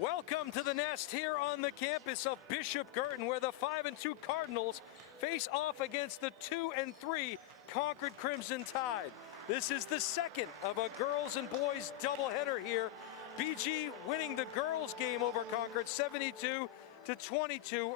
Welcome to the nest here on the campus of Bishop Guertin, where the 5-2 Cardinals face off against the 2-3 Concord Crimson Tide. This is the second of a girls and boys doubleheader here. BG winning the girls game over Concord 72-22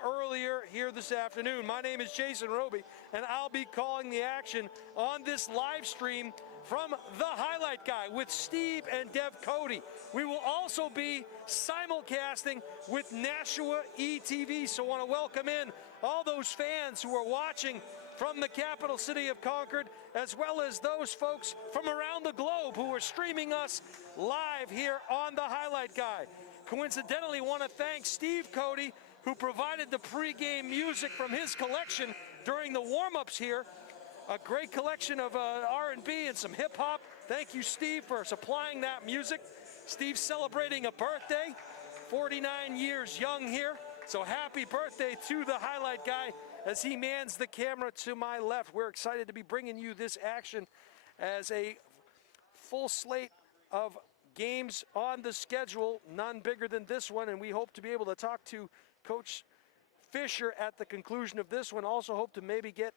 earlier here this afternoon. My name is Jason Roby, and I'll be calling the action on this live stream from the Highlight Guy with Steve and Dev Cody. We will also be simulcasting with Nashua ETV, so I want to welcome in all those fans who are watching from the capital city of Concord, as well as those folks from around the globe who are streaming us live here on the Highlight Guy. Coincidentally, want to thank Steve Cody, who provided the pregame music from his collection during the warm-ups here. A great collection of R&B and some hip-hop. Thank you, Steve, for supplying that music. Steve's celebrating a birthday, 49 years young here. So happy birthday to the Highlight Guy as he mans the camera to my left. We're excited to be bringing you this action as a full slate of games on the schedule, none bigger than this one, and we hope to be able to talk to Coach Fisher at the conclusion of this one. Also hope to maybe get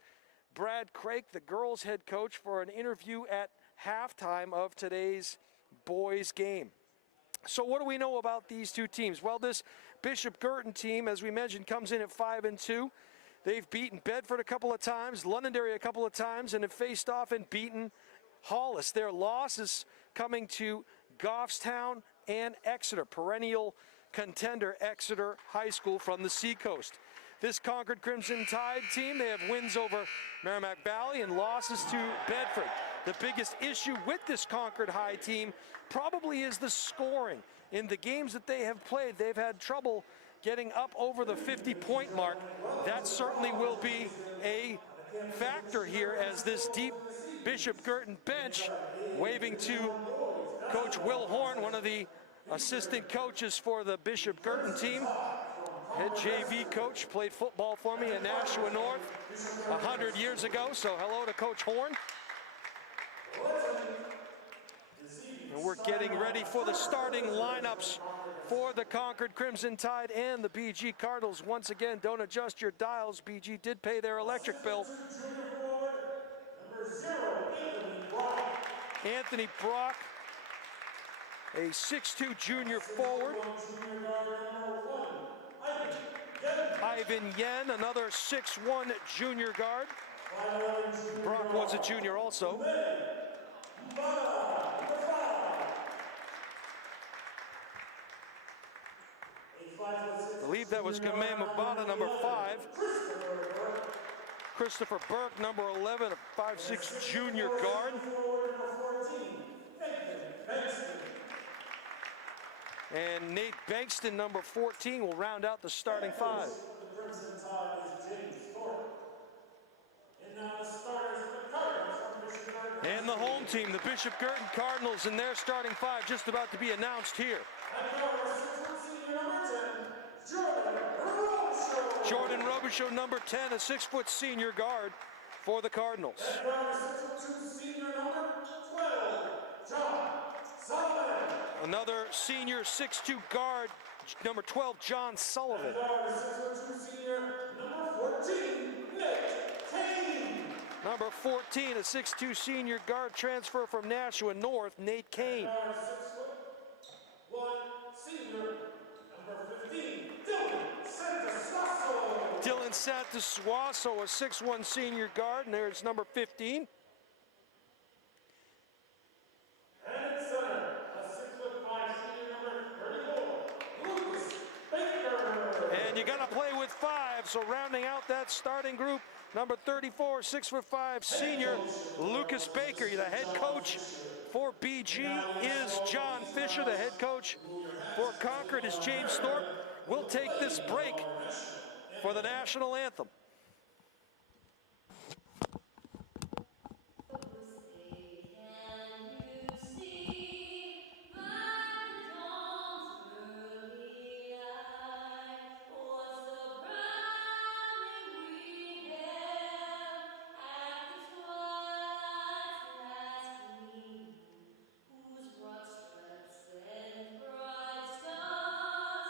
Brad Craik, the girls' head coach, for an interview at halftime of today's boys' game. So what do we know about these two teams? Well, this Bishop Guertin team, as we mentioned, comes in at 5-2. They've beaten Bedford a couple of times, Londonderry a couple of times, and have faced off and beaten Hollis. Their loss is coming to Goffstown and Exeter, perennial contender Exeter High School from the Seacoast. This Concord Crimson Tide team, they have wins over Merrimack Valley and losses to Bedford. The biggest issue with this Concord High team probably is the scoring. In the games that they have played, they've had trouble getting up over the 50-point mark. That certainly will be a factor here as this deep Bishop Guertin bench, waving to Coach Will Horn, one of the assistant coaches for the Bishop Guertin team. Head JV coach, played football for me in Nashua North 100 years ago, so hello to Coach Horn. And we're getting ready for the starting lineups for the Concord Crimson Tide and the BG Cardinals. Once again, don't adjust your dials. BG did pay their electric bill. Anthony Brock, a 6'2" junior forward. Ivan Yen, another 6'1" junior guard. Brock was a junior also. I believe that was Kamei Mabata, number 5. Christopher Burke, number 11, a 5'6" junior guard. And Nate Bankston, number 14, will round out the starting 5. And the home team, the Bishop Guertin Cardinals, and their starting 5 just about to be announced here. Jordan Robichaud, number 10, a 6-foot senior guard for the Cardinals. Another senior 6'2" guard, number 12, John Sullivan. Number 14, a 6'2" senior guard transfer from Nashua North, Nate Kane. Dylan Santasuaso, a 6'1" senior guard, and there's number 15. And you got to play with 5, so rounding out that starting group, number 34, 6'5" senior Lucas Baker. The head coach for BG is John Fisher. The head coach for Concord is James Thorpe. We'll take this break for the national anthem. Stars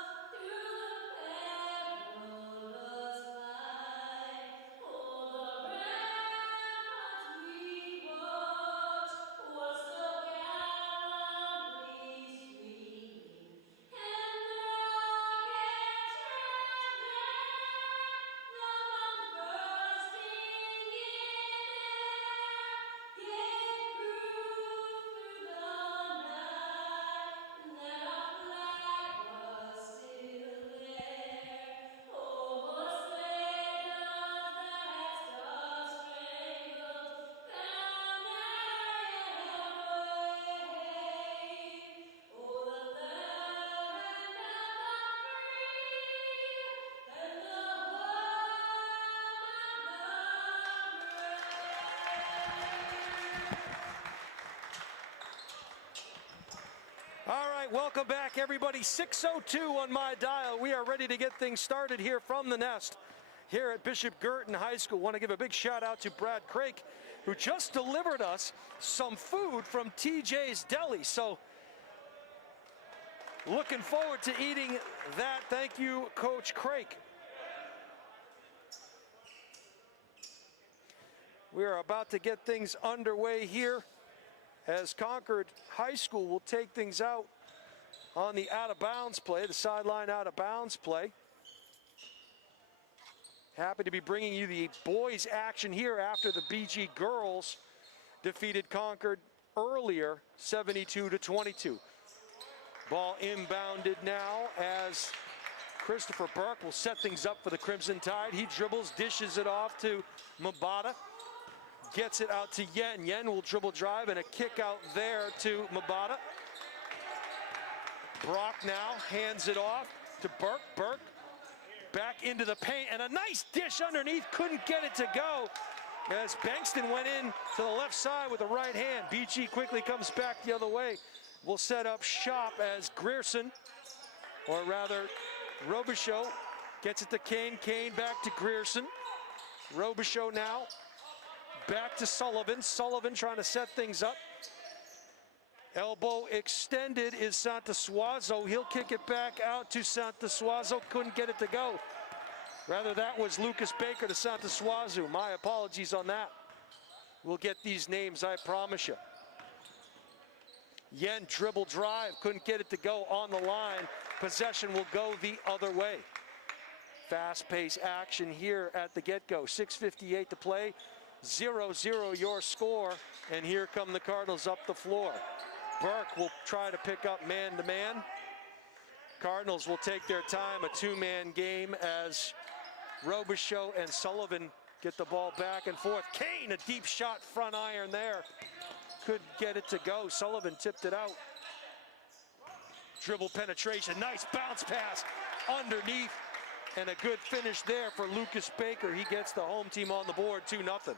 All right, welcome back, everybody. 6:02 on my dial. We are ready to get things started here from the nest here at Bishop Girton High School. Want to give a big shout out to Brad Craik, who just delivered us some food from TJ's Deli. So looking forward to eating that. Thank you, Coach Craik. We are about to get things underway here as Concord High School will take things out on the out-of-bounds play, the sideline out-of-bounds play. Happy to be bringing you the boys action here after the BG girls defeated Concord earlier, 72-22. Ball inbounded now as Christopher Burke will set things up for the Crimson Tide. He dribbles, dishes it off to Mabata. Gets it out to Yen. Yen will dribble drive and a kick out there to Mabata. Brock now hands it off to Burke. Burke back into the paint and a nice dish underneath. Couldn't get it to go as Bankston went in to the left side with the right hand. BG quickly comes back the other way. We'll set up shop as Grierson, or rather Robichaud, gets it to Kane. Kane back to Grierson. Robichaud now back to Sullivan. Sullivan trying to set things up. Elbow extended is Santasuazo. He'll kick it back out to Santasuazo. Couldn't get it to go. Rather, that was Lucas Baker to Santasuazo. My apologies on that. We'll get these names, I promise you. Yen dribble drive. Couldn't get it to go on the line. Possession will go the other way. Fast-paced action here at the get-go. 6:58 to play. 0-0 your score, and here come the Cardinals up the floor. Burke will try to pick up man-to-man. Cardinals will take their time, a two-man game as Robichaud and Sullivan get the ball back and forth. Kane, a deep shot, front iron there. Couldn't get it to go. Sullivan tipped it out. Dribble penetration, nice bounce pass underneath. And a good finish there for Lucas Baker. He gets the home team on the board, 2-0.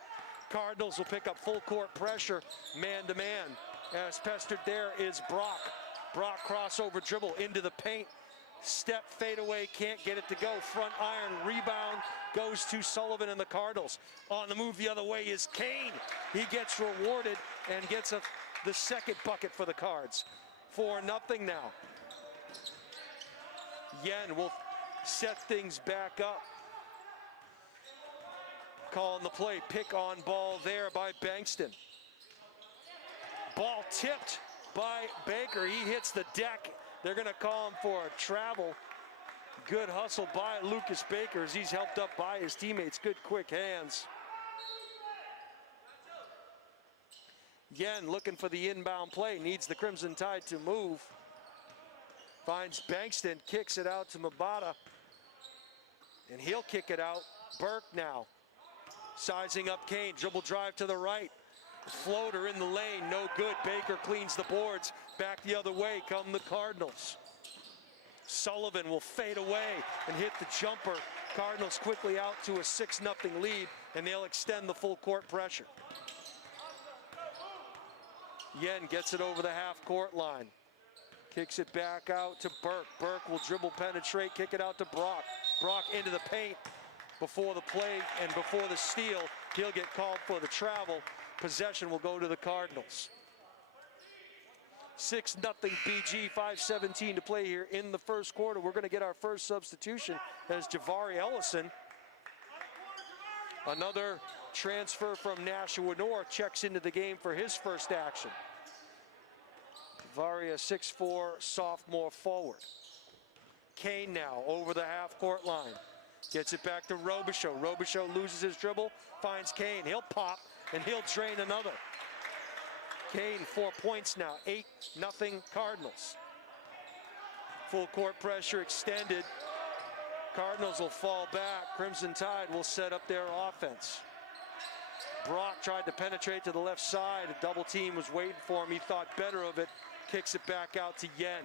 Cardinals will pick up full court pressure, man-to-man. As pestered there is Brock. Brock crossover dribble into the paint. Step, fade away, can't get it to go. Front iron, rebound, goes to Sullivan and the Cardinals. On the move the other way is Kane. He gets rewarded and gets the second bucket for the Cards. 4-0 now. Yen will set things back up. Calling the play, pick on ball there by Bankston. Ball tipped by Baker. He hits the deck. They're going to call him for a travel. Good hustle by Lucas Baker as he's helped up by his teammates. Good quick hands. Yen looking for the inbound play. Needs the Crimson Tide to move. Finds Bankston, kicks it out to Mabata. And he'll kick it out. Burke now. Sizing up Kane. Dribble drive to the right. Floater in the lane. No good. Baker cleans the boards. Back the other way come the Cardinals. Sullivan will fade away and hit the jumper. Cardinals quickly out to a 6-0 lead, and they'll extend the full court pressure. Yen gets it over the half-court line. Kicks it back out to Burke. Burke will dribble, penetrate, kick it out to Brock. Brock into the paint before the play and before the steal. He'll get called for the travel. Possession will go to the Cardinals. 6-0 BG, 5:17 to play here in the first quarter. We're going to get our first substitution as Javari Ellison, another transfer from Nashua North, checks into the game for his first action. Javari, a 6'4" sophomore forward. Kane now over the half-court line. Gets it back to Robichaud. Robichaud loses his dribble, finds Kane. He'll pop, and he'll drain another. Kane, 4 points now, 8-0 Cardinals. Full court pressure extended. Cardinals will fall back. Crimson Tide will set up their offense. Brock tried to penetrate to the left side. A double team was waiting for him. He thought better of it. Kicks it back out to Yen.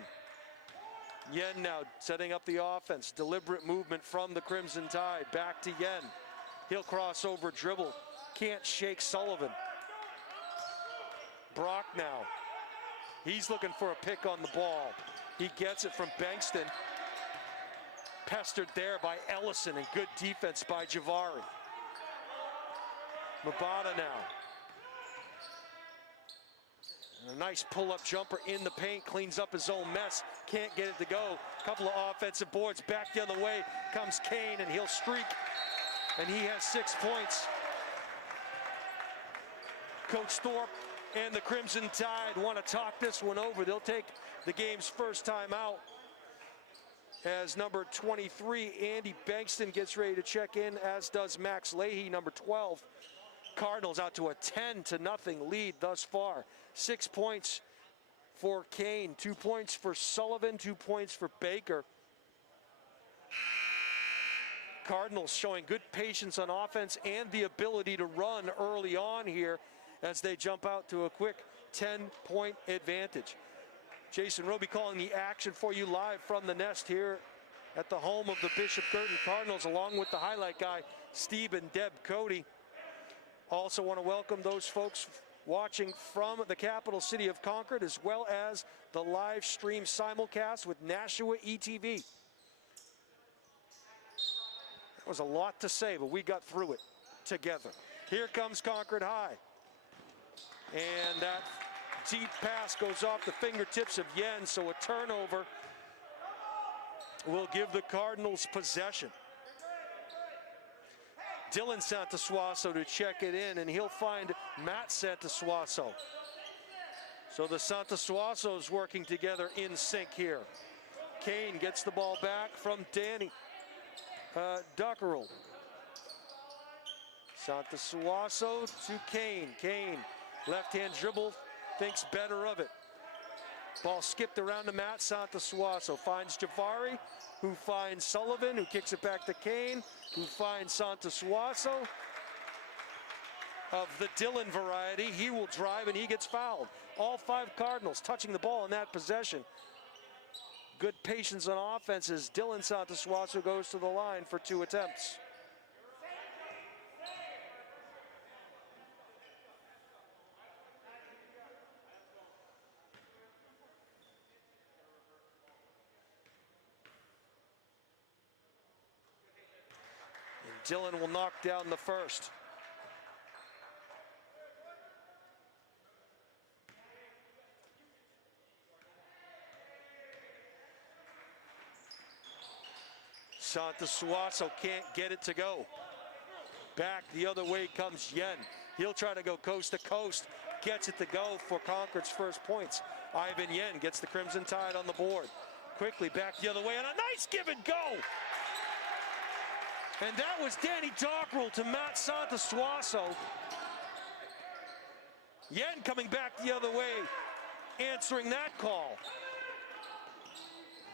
Yen now setting up the offense. Deliberate movement from the Crimson Tide. Back to Yen. He'll cross over, dribble. Can't shake Sullivan. Brock now. He's looking for a pick on the ball. He gets it from Bankston. Pestered there by Ellison, and good defense by Javari. Mabata now. And a nice pull-up jumper in the paint, cleans up his own mess. Can't get it to go. Couple of offensive boards back the other way. Comes Kane, and he'll streak. And he has 6 points. Coach Thorpe and the Crimson Tide want to talk this one over. They'll take the game's first time out as number 23, Andy Bankston, gets ready to check in, as does Max Leahy, number 12. Cardinals out to a 10-0 lead thus far. 6 points for Kane, 2 points for Sullivan, 2 points for Baker. Cardinals showing good patience on offense and the ability to run early on here as they jump out to a quick 10-point advantage. Jason Roby calling the action for you live from the nest here at the home of the Bishop Girton Cardinals, along with the highlight guy, Steve and Deb Cody. Also want to welcome those folks watching from the capital city of Concord, as well as the live stream simulcast with Nashua ETV. That was a lot to say, but we got through it together. Here comes Concord High. And that deep pass goes off the fingertips of Yen, so a turnover will give the Cardinals possession. Dylan Santasuaso to check it in, and he'll find Matt Santasuaso. So the Santasuasos working together in sync here. Kane gets the ball back from Danny Dockerow. Santasuaso to Kane. Kane, left-hand dribble, thinks better of it. Ball skipped around to Matt Santasuaso. Finds Javari, who finds Sullivan, who kicks it back to Kane, who finds Santasuaso. Of the Dillon variety, he will drive and he gets fouled. All 5 Cardinals touching the ball in that possession. Good patience on offense as Dylan Santasuaso goes to the line for 2 attempts. Dillon will knock down the first. Santasuaso can't get it to go. Back the other way comes Yen. He'll try to go coast to coast. Gets it to go for Concord's first points. Ivan Yen gets the Crimson Tide on the board. Quickly back the other way, and a nice give and go. And that was Danny Dockerow to Matt Santasuaso. Yen coming back the other way, answering that call.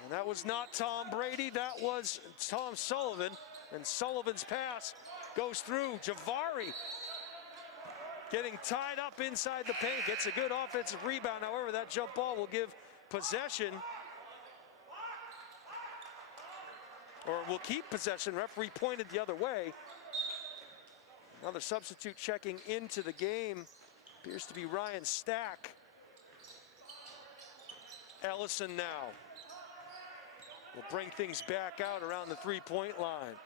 And that was not Tom Brady, that was Tom Sullivan. And Sullivan's pass goes through. Javari getting tied up inside the paint, gets a good offensive rebound. However, that jump ball will give possession, or will keep possession. Referee pointed the other way. Another substitute checking into the game appears to be Ryan Stack. Ellison now will bring things back out around the three-point line.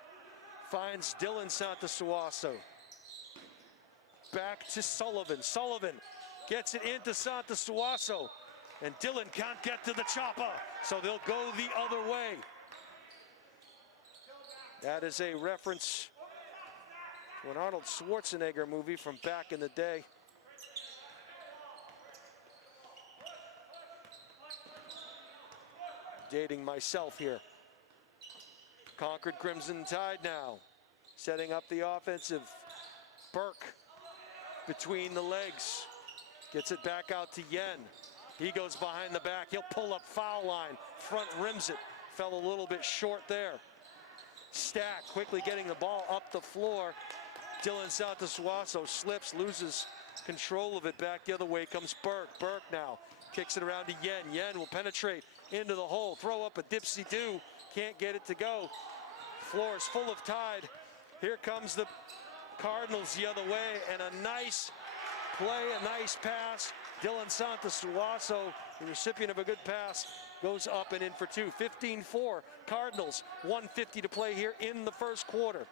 Finds Dylan Santasuaso. Back to Sullivan. Sullivan gets it into Santasuaso. And Dylan can't get to the chopper, so they'll go the other way. That is a reference to an Arnold Schwarzenegger movie from back in the day. Dating myself here. Concord Crimson Tide now. Setting up the offensive. Burke between the legs. Gets it back out to Yen. He goes behind the back. He'll pull up foul line. Front rims it. Fell a little bit short there. Stack quickly getting the ball up the floor. Dylan Santasuaso slips, loses control of it. Back the other way comes Burke. Burke now kicks it around to Yen. Yen will penetrate into the hole. Throw up a dipsy-do. Can't get it to go. Floor is full of Tide. Here comes the Cardinals the other way, and a nice play, a nice pass. Dylan Santasuaso the recipient of a good pass, goes up and in for two. 15-4, Cardinals, 1:50 to play here in the first quarter.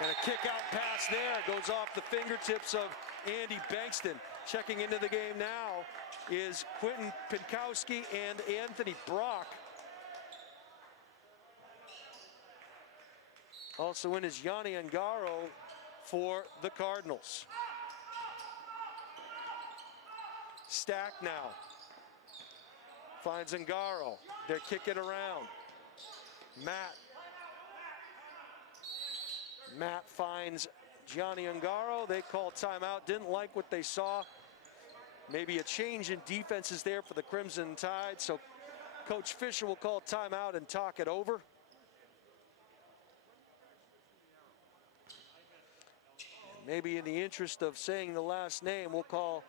And a kick-out pass there goes off the fingertips of Andy Bankston. Checking into the game now is Quentin Pinkowski and Anthony Brock. Also in is Yanni Ungaro for the Cardinals. Stack now. Finds Ungaro. They're kicking around. Matt finds Gianni Ungaro. They call timeout. Didn't like what they saw. Maybe a change in defenses there for the Crimson Tide. So Coach Fisher will call timeout and talk it over. Maybe in the interest of saying the last name, we'll call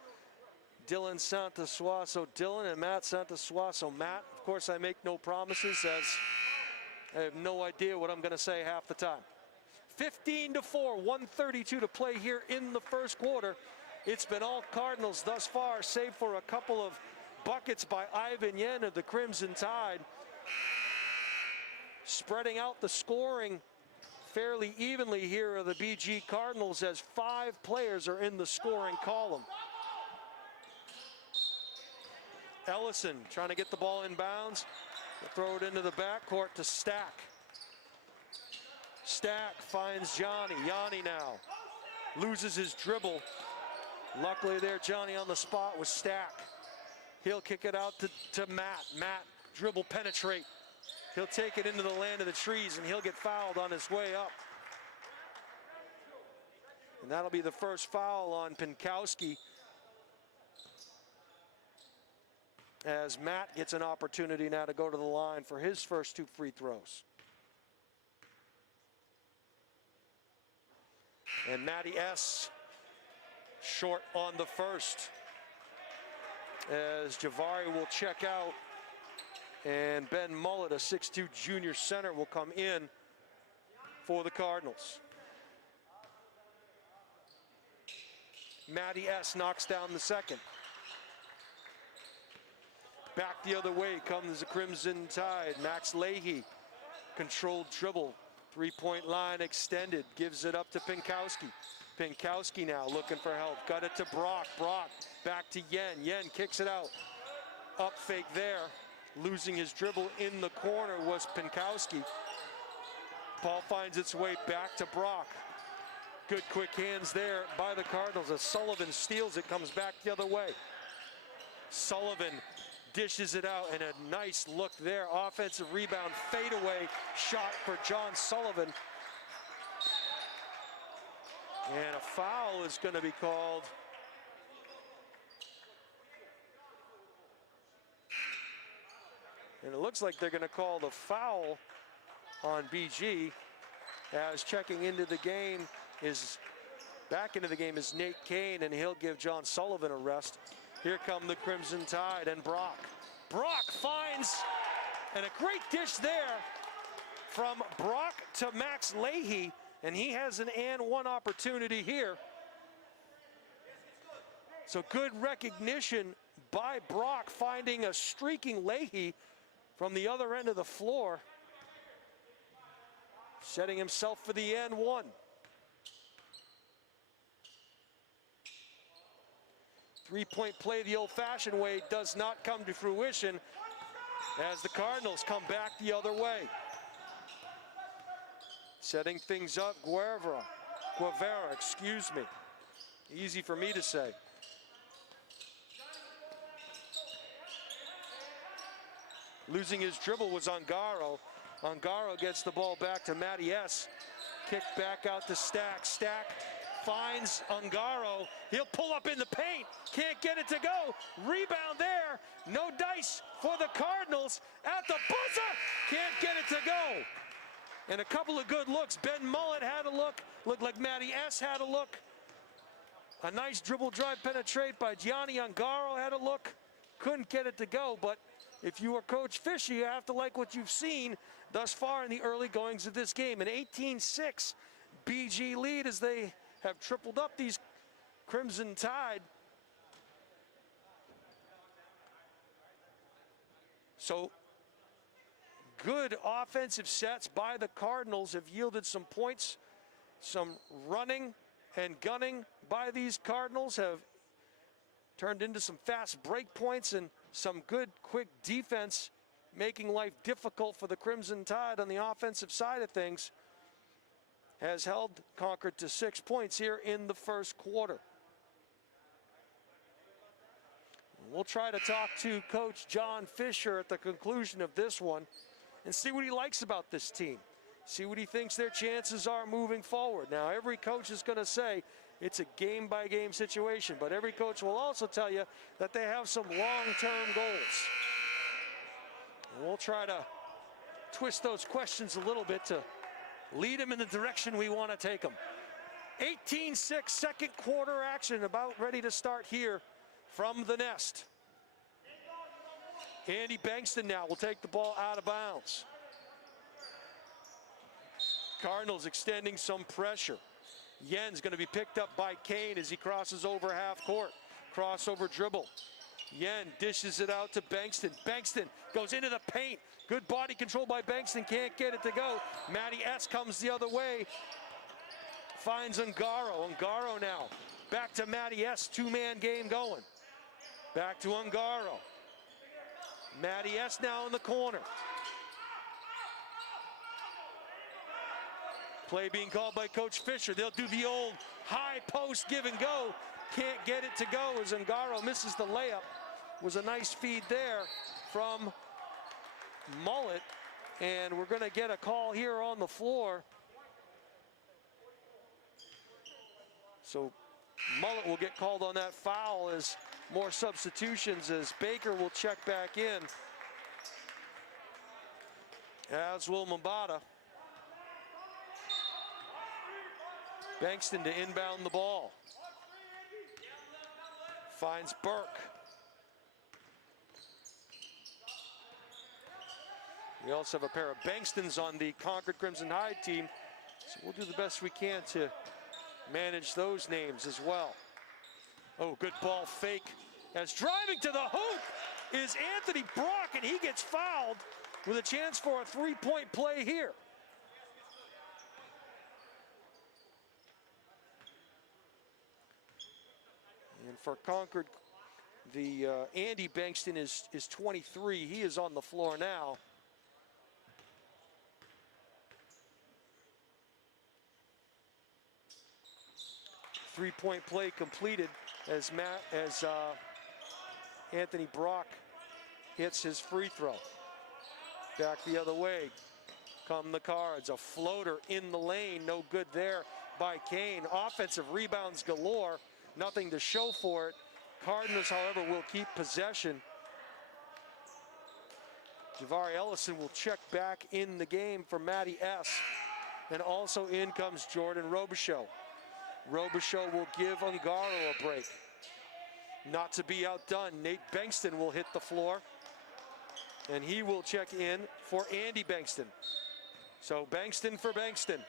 Dylan Santasuaso Dylan and Matt Santasuaso Matt. Of course, I make no promises, as I have no idea what I'm going to say half the time. 15-4, 1:32 to play here in the first quarter. It's been all Cardinals thus far, save for a couple of buckets by Ivan Yen of the Crimson Tide. Spreading out the scoring fairly evenly here are the BG Cardinals, as 5 players are in the scoring column. Ellison trying to get the ball in bounds. Throw it into the backcourt to Stack. Stack finds Johnny. Yanni now loses his dribble. Luckily there, Johnny on the spot with Stack. He'll kick it out to Matt. Matt, dribble penetrate. He'll take it into the land of the trees, and he'll get fouled on his way up. And that'll be the first foul on Pinkowski, as Matt gets an opportunity now to go to the line for his first 2 free throws. And Matty S. short on the first, as Javari will check out, and Ben Mullet, a 6'2" junior center, will come in for the Cardinals. Matty S. knocks down the second. Back the other way comes the Crimson Tide. Max Leahy, controlled dribble, 3-point line extended, gives it up to Pinkowski. Pinkowski now looking for help, got it to Brock. Brock back to Yen. Yen kicks it out. Up fake there. Losing his dribble in the corner was Pinkowski. Ball finds its way back to Brock. Good quick hands there by the Cardinals as Sullivan steals it, comes back the other way. Sullivan dishes it out, and a nice look there. Offensive rebound, fadeaway shot for John Sullivan. And a foul is going to be called. And it looks like they're going to call the foul on BG, as checking into the game is, back into the game is Nate Kane, and he'll give John Sullivan a rest. Here come the Crimson Tide and Brock. Brock finds, and a great dish there from Brock to Max Leahy, and he has an and one opportunity here. So good recognition by Brock, finding a streaking Leahy from the other end of the floor, setting himself for the and one. Three-point play the old-fashioned way does not come to fruition, as the Cardinals come back the other way. Setting things up, Guevara, excuse me. Easy for me to say. Losing his dribble was Ungaro. Ungaro gets the ball back to Matty S. Kick back out to Stack. Stack finds Ungaro. He'll pull up in the paint. Can't get it to go. Rebound there. No dice for the Cardinals at the buzzer. Can't get it to go. And a couple of good looks. Ben Mullet had a look. Looked like Matty S. had a look. A nice dribble drive penetrate by Gianni Ungaro had a look. Couldn't get it to go, but if you are Coach Fisher, you have to like what you've seen thus far in the early goings of this game. An 18-6 BG lead as they have tripled up these Crimson Tide. So good offensive sets by the Cardinals have yielded some points. Some running and gunning by these Cardinals have turned into some fast break points, and some good quick defense, making life difficult for the Crimson Tide on the offensive side of things, has held Concord to 6 points here in the first quarter. We'll try to talk to Coach John Fisher at the conclusion of this one and see what he likes about this team. See what he thinks their chances are moving forward. Now, every coach is going to say it's a game-by-game situation, but every coach will also tell you that they have some long-term goals. And we'll try to twist those questions a little bit to lead them in the direction we want to take them. 18-6, second quarter action about ready to start here from the nest. Andy Bankston now will take the ball out of bounds. Cardinals extending some pressure. Yen's going to be picked up by Kane as he crosses over half court. Crossover dribble. Yen dishes it out to Bankston. Bankston goes into the paint. Good body control by Bankston. Can't get it to go. Matty S comes the other way. Finds Ungaro. Ungaro now. Back to Matty S. Two-man game going. Back to Ungaro. Matty S. now in the corner. Play being called by Coach Fisher. They'll do the old high post give and go. Can't get it to go as Ungaro misses the layup. Was a nice feed there from Mullet. And we're going to get a call here on the floor. So Mullet will get called on that foul as more substitutions as Baker will check back in. As will Mabata. Bankston to inbound the ball. Finds Burke. We also have a pair of Bankstons on the Concord Crimson Tide team, so we'll do the best we can to manage those names as well. Oh, good ball fake. As driving to the hoop is Anthony Brock, and he gets fouled with a chance for a three-point play here. And for Concord, the Andy Bankston is 23. He is on the floor now. Three-point play completed as Anthony Brock hits his free throw. Back the other way come the Cards. A floater in the lane, no good there by Kane. Offensive rebounds galore. Nothing to show for it. Cardinals, however, will keep possession. Javari Ellison will check back in the game for Matty S. And also in comes Jordan Robichaux. Robichaux will give Ungaro a break. Not to be outdone, Nate Bankston will hit the floor. And he will check in for Andy Bankston. So Bankston for Bankston.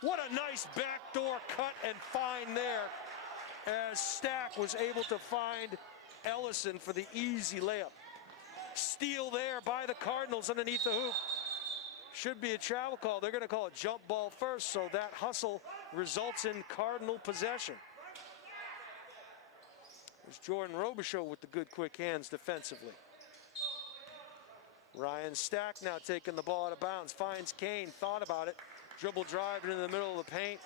What a nice backdoor cut and find there as Stack was able to find Ellison for the easy layup. Steal there by the Cardinals underneath the hoop. Should be a travel call. They're going to call a jump ball first, so that hustle results in Cardinal possession. There's Jordan Robichaux with the good quick hands defensively. Ryan Stack now taking the ball out of bounds. Finds Kane, thought about it. Dribble drive into the middle of the paint.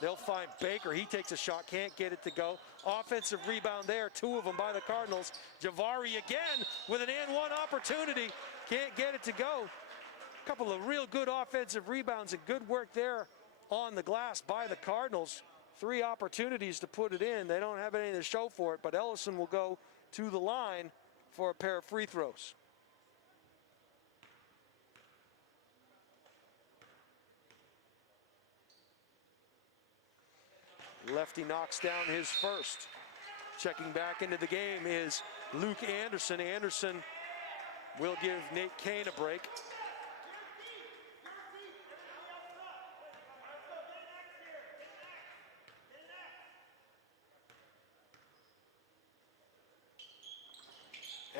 They'll find Baker. He takes a shot, can't get it to go. Offensive rebound there, two of them by the Cardinals. Javari again with an and one opportunity. Can't get it to go. A couple of real good offensive rebounds and good work there on the glass by the Cardinals. Three opportunities to put it in. They don't have anything to show for it, but Ellison will go to the line for a pair of free throws. Lefty knocks down his first. Checking back into the game is Luke Anderson. Anderson will give Nate Kane a break.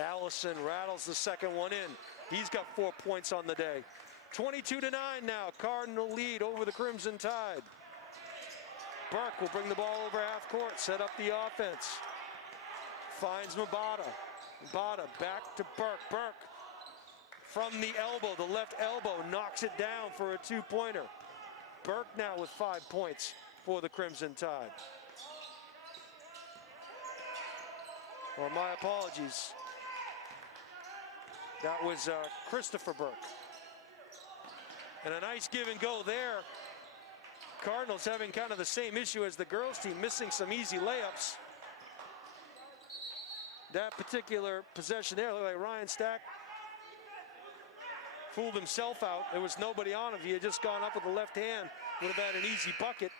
Allison rattles the second one in. He's got 4 points on the day. 22-9 now. Cardinal lead over the Crimson Tide. Burke will bring the ball over half court, set up the offense. Finds Mabata. Mabata back to Burke. Burke from the elbow, the left elbow, knocks it down for a two-pointer. Burke now with 5 points for the Crimson Tide. Well, my apologies. That was Christopher Burke. And a nice give and go there. Cardinals having kind of the same issue as the girls team, missing some easy layups. That particular possession there, looked like Ryan Stack fooled himself out. There was nobody on him. If he had just gone up with the left hand, would have had an easy bucket.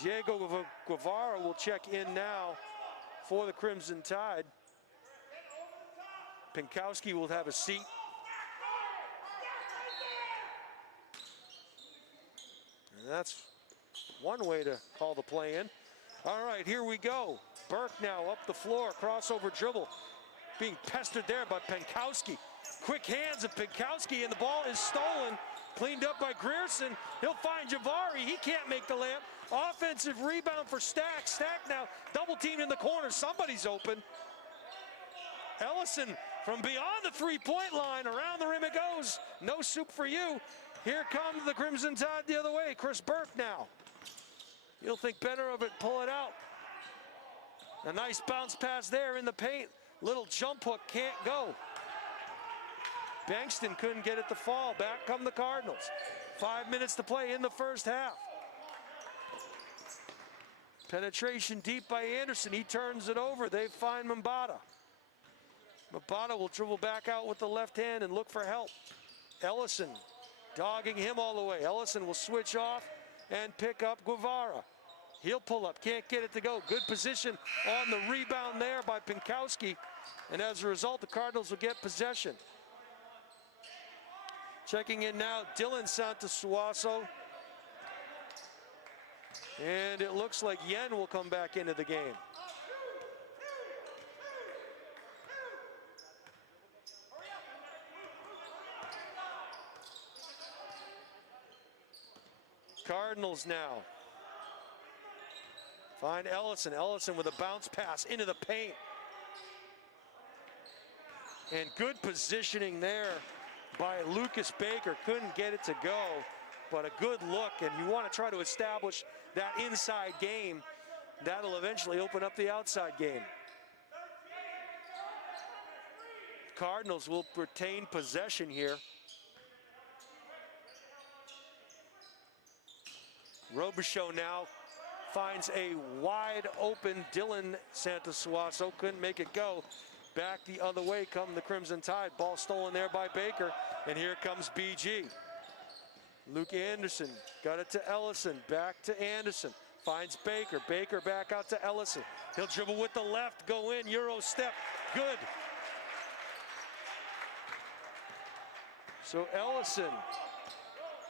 Diego Guevara will check in now for the Crimson Tide. Pinkowski will have a seat. And that's one way to call the play in. All right, here we go. Burke now up the floor, crossover dribble. Being pestered there by Pinkowski. Quick hands of Pinkowski, and the ball is stolen. Cleaned up by Grierson. He'll find Javari. He can't make the layup. Offensive rebound for Stack. Stack now double teamed in the corner. Somebody's open. Ellison from beyond the three-point line. Around the rim it goes. No soup for you. Here comes the Crimson Tide the other way. Chris Burke now. You'll think better of it. Pull it out. A nice bounce pass there in the paint. Little jump hook can't go. Bankston couldn't get it to fall. Back come the Cardinals. 5 minutes to play in the first half. Penetration deep by Anderson. He turns it over. They find Mabata. Mabata will dribble back out with the left hand and look for help. Ellison dogging him all the way. Ellison will switch off and pick up Guevara. He'll pull up, can't get it to go. Good position on the rebound there by Pinkowski. And as a result, the Cardinals will get possession. Checking in now, Dylan Santasuaso. And it looks like Yen will come back into the game. Cardinals now find Ellison. Ellison with a bounce pass into the paint. And good positioning there by Lucas Baker. Couldn't get it to go, but a good look. And you want to try to establish that inside game. That'll eventually open up the outside game. Cardinals will retain possession here. Robichaux now finds a wide open Dylan Santasuaso. Couldn't make it go. Back the other way come the Crimson Tide. Ball stolen there by Baker. And here comes BG. Luke Anderson got it to Ellison. Back to Anderson. Finds Baker. Baker back out to Ellison. He'll dribble with the left. Go in. Euro step. Good. So Ellison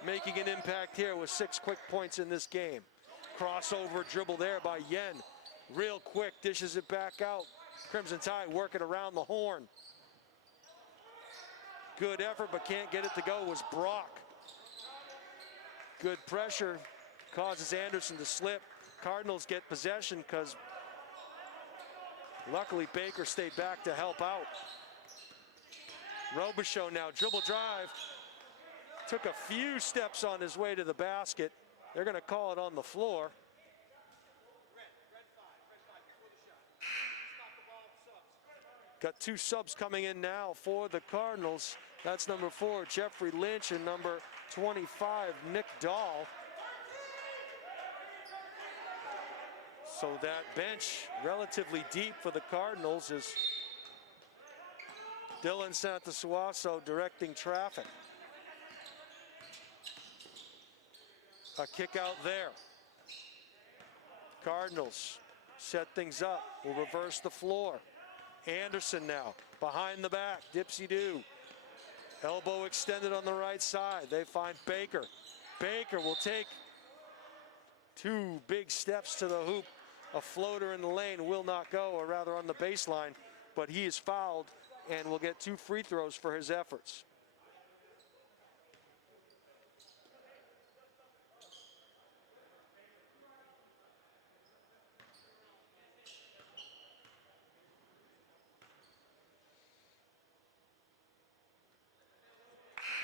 making an impact here with 6 quick points in this game. Crossover dribble there by Yen. Real quick, dishes it back out. Crimson Tide working around the horn. Good effort, but can't get it to go was Brock. Good pressure causes Anderson to slip. Cardinals get possession because luckily Baker stayed back to help out. Robichaux now, dribble drive. Took a few steps on his way to the basket. They're going to call it on the floor. Got 2 subs coming in now for the Cardinals. That's number 4, Jeffrey Lynch, and number 25, Nick Dahl. So that bench relatively deep for the Cardinals is Dylan Santasuaso directing traffic. A kick out there. Cardinals set things up. Will reverse the floor. Anderson now behind the back. Dipsy-do. Elbow extended on the right side. They find Baker. Baker will take 2 big steps to the hoop. A floater in the lane will not go, or rather on the baseline, but he is fouled and will get 2 free throws for his efforts.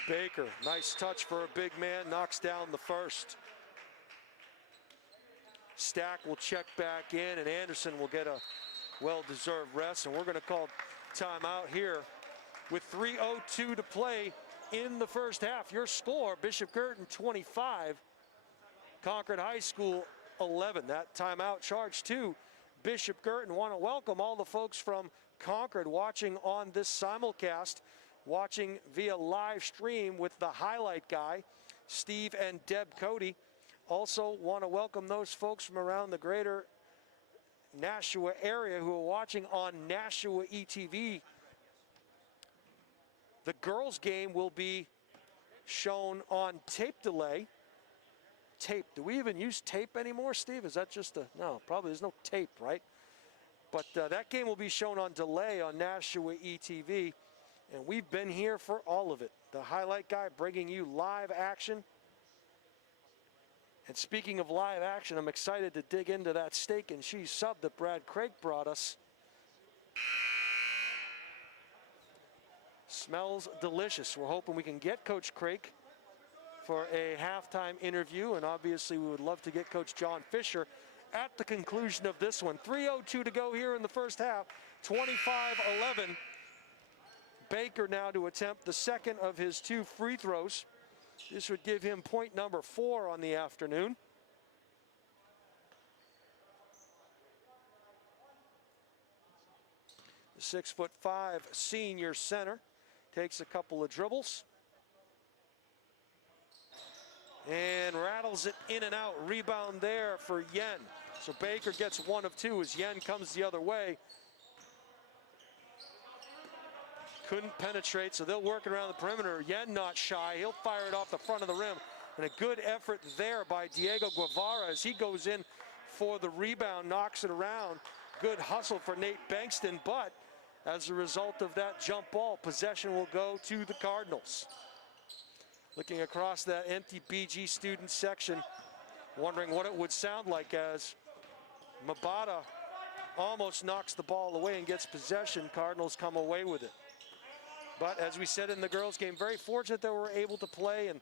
Baker, nice touch for a big man, knocks down the first. Stack will check back in, and Anderson will get a well-deserved rest, and we're going to call timeout here with 3:02 to play in the first half. Your score, Bishop Girton 25, Concord High School 11. That timeout charged to Bishop Girton. Want to welcome all the folks from Concord watching on this simulcast, watching via live stream with the highlight guy, Steve and Deb Cody. Also want to welcome those folks from around the greater Nashua area who are watching on Nashua ETV. The girls' game will be shown on tape delay. Tape, do we even use tape anymore, Steve? Is that just a, no, probably there's no tape, right? But that game will be shown on delay on Nashua ETV. And we've been here for all of it. The highlight guy bringing you live action. And speaking of live action, I'm excited to dig into that steak and cheese sub that Brad Craig brought us. Smells delicious. We're hoping we can get Coach Craig for a halftime interview, and obviously we would love to get Coach John Fisher at the conclusion of this one. 3:02 to go here in the first half, 25-11. Baker now to attempt the second of his 2 free throws. This would give him point number 4 on the afternoon. The 6'5" senior center takes a couple of dribbles and rattles it in and out. Rebound there for Yen. So Baker gets 1 of 2 as Yen comes the other way. Couldn't penetrate, so they'll work it around the perimeter. Yen not shy, he'll fire it off the front of the rim. And a good effort there by Diego Guevara as he goes in for the rebound, knocks it around. Good hustle for Nate Bankston, but as a result of that jump ball, possession will go to the Cardinals. Looking across that empty BG student section, wondering what it would sound like as Mabata almost knocks the ball away and gets possession. Cardinals come away with it. But as we said in the girls' game, very fortunate that we're able to play, and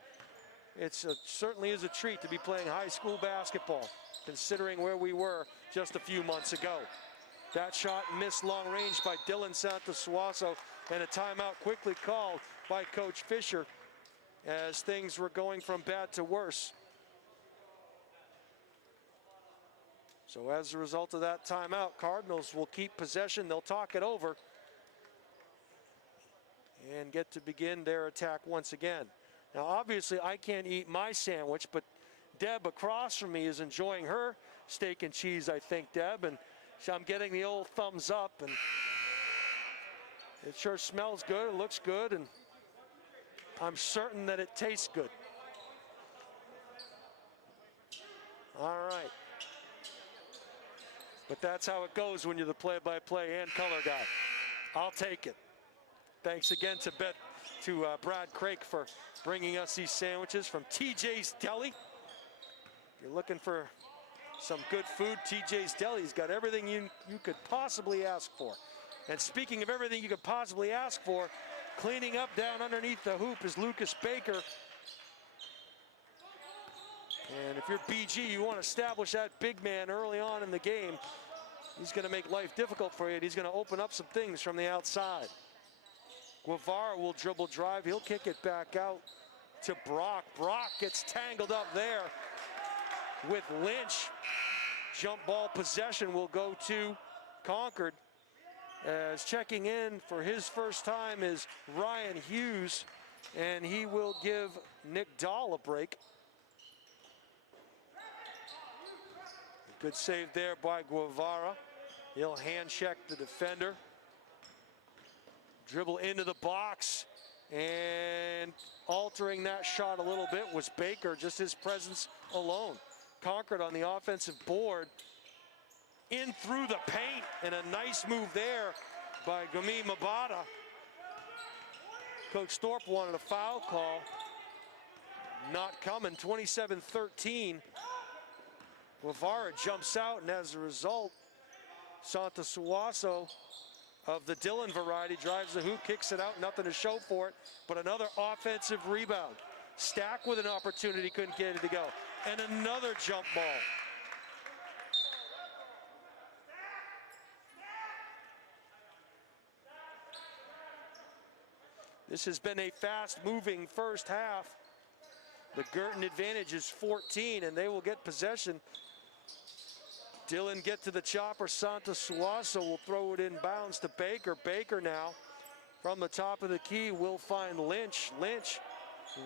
it certainly is a treat to be playing high school basketball, considering where we were just a few months ago. That shot missed long range by Dylan Santosuaso, and a timeout quickly called by Coach Fisher as things were going from bad to worse. So as a result of that timeout, Cardinals will keep possession. They'll talk it over and get to begin their attack once again. Now, obviously, I can't eat my sandwich, but Deb across from me is enjoying her steak and cheese, I think, Deb, and so I'm getting the old thumbs up, and it sure smells good, it looks good, and I'm certain that it tastes good. All right. But that's how it goes when you're the play-by-play and color guy. I'll take it. Thanks again to Brad Craig for bringing us these sandwiches from TJ's Deli. If you're looking for some good food, TJ's Deli's got everything you could possibly ask for. And speaking of everything you could possibly ask for, cleaning up down underneath the hoop is Lucas Baker. And if you're BG, you want to establish that big man early on in the game. He's going to make life difficult for you, and he's going to open up some things from the outside. Guevara will dribble drive. He'll kick it back out to Brock. Brock gets tangled up there with Lynch. Jump ball possession will go to Concord. As checking in for his first time is Ryan Hughes, and he will give Nick Dahl a break. Good save there by Guevara. He'll hand check the defender. Dribble into the box, and altering that shot a little bit was Baker, just his presence alone. Concord on the offensive board in through the paint, and a nice move there by Gumi Mabata. Coach Thorpe wanted a foul call. Not coming. 27-13. Guevara jumps out, and as a result, Santa Suaso of the Dillon variety drives the hoop, kicks it out, nothing to show for it, but another offensive rebound. Stack with an opportunity, couldn't get it to go. And another jump ball. This has been a fast-moving first half. The Girton advantage is 14, and they will get possession. Dillon get to the chopper. Santa Suaso will throw it in bounds to Baker. Baker now from the top of the key will find Lynch. Lynch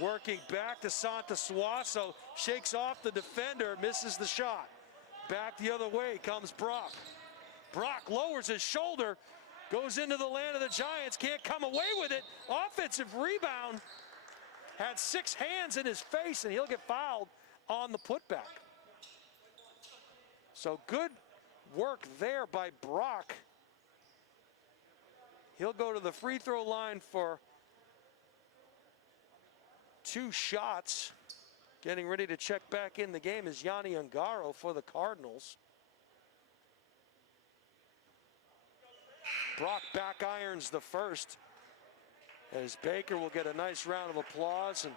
working back to Santa Suaso. Shakes off the defender, misses the shot. Back the other way comes Brock. Brock lowers his shoulder, goes into the land of the Giants, can't come away with it. Offensive rebound. Had 6 hands in his face, and he'll get fouled on the putback. So good work there by Brock. He'll go to the free throw line for 2 shots. Getting ready to check back in the game is Yanni Ungaro for the Cardinals. Brock back irons the first, as Baker will get a nice round of applause and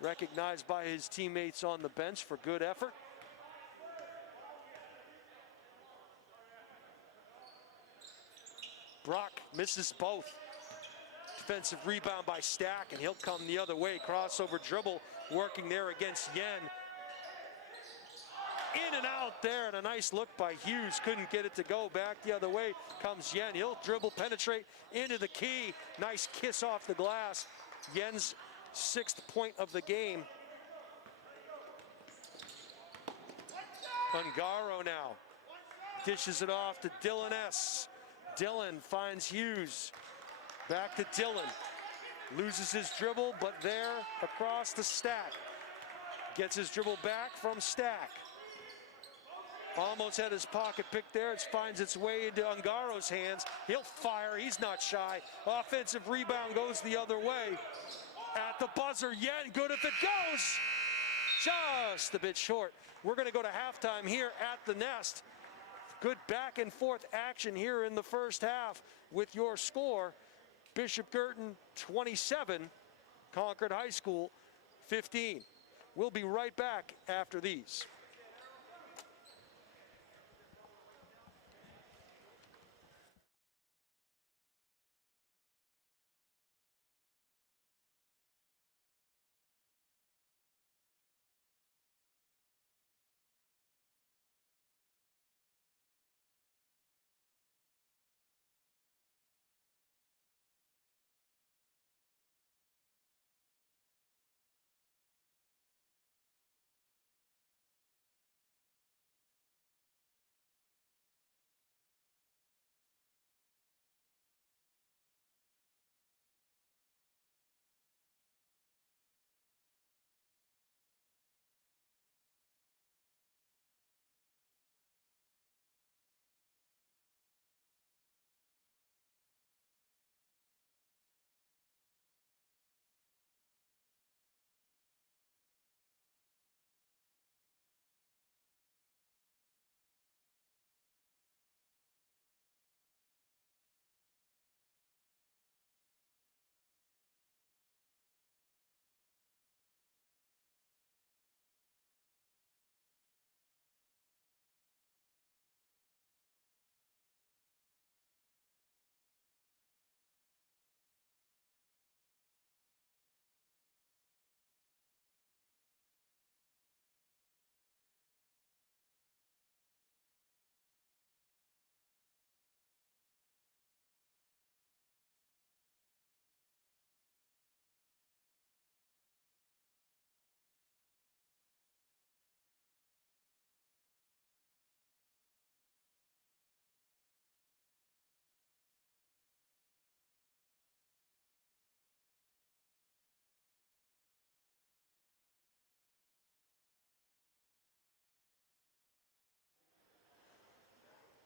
recognized by his teammates on the bench for good effort. Brock misses both. Defensive rebound by Stack, and he'll come the other way. Crossover dribble working there against Yen. In and out there, and a nice look by Hughes. Couldn't get it to go. Back the other way comes Yen. He'll dribble, penetrate into the key. Nice kiss off the glass. Yen's 6th point of the game. Ungaro now dishes it off to Dylan S. Dylan finds Hughes. Back to Dylan. Loses his dribble, but there across the Stack. Gets his dribble back from Stack. Almost had his pocket pick there. It finds its way into Ungaro's hands. He'll fire. He's not shy. Offensive rebound goes the other way. At the buzzer, Yen, good if it goes. Just a bit short. We're going to go to halftime here at the Nest. Good back and forth action here in the first half with your score. Bishop Girton 27, Concord High School 15. We'll be right back after these.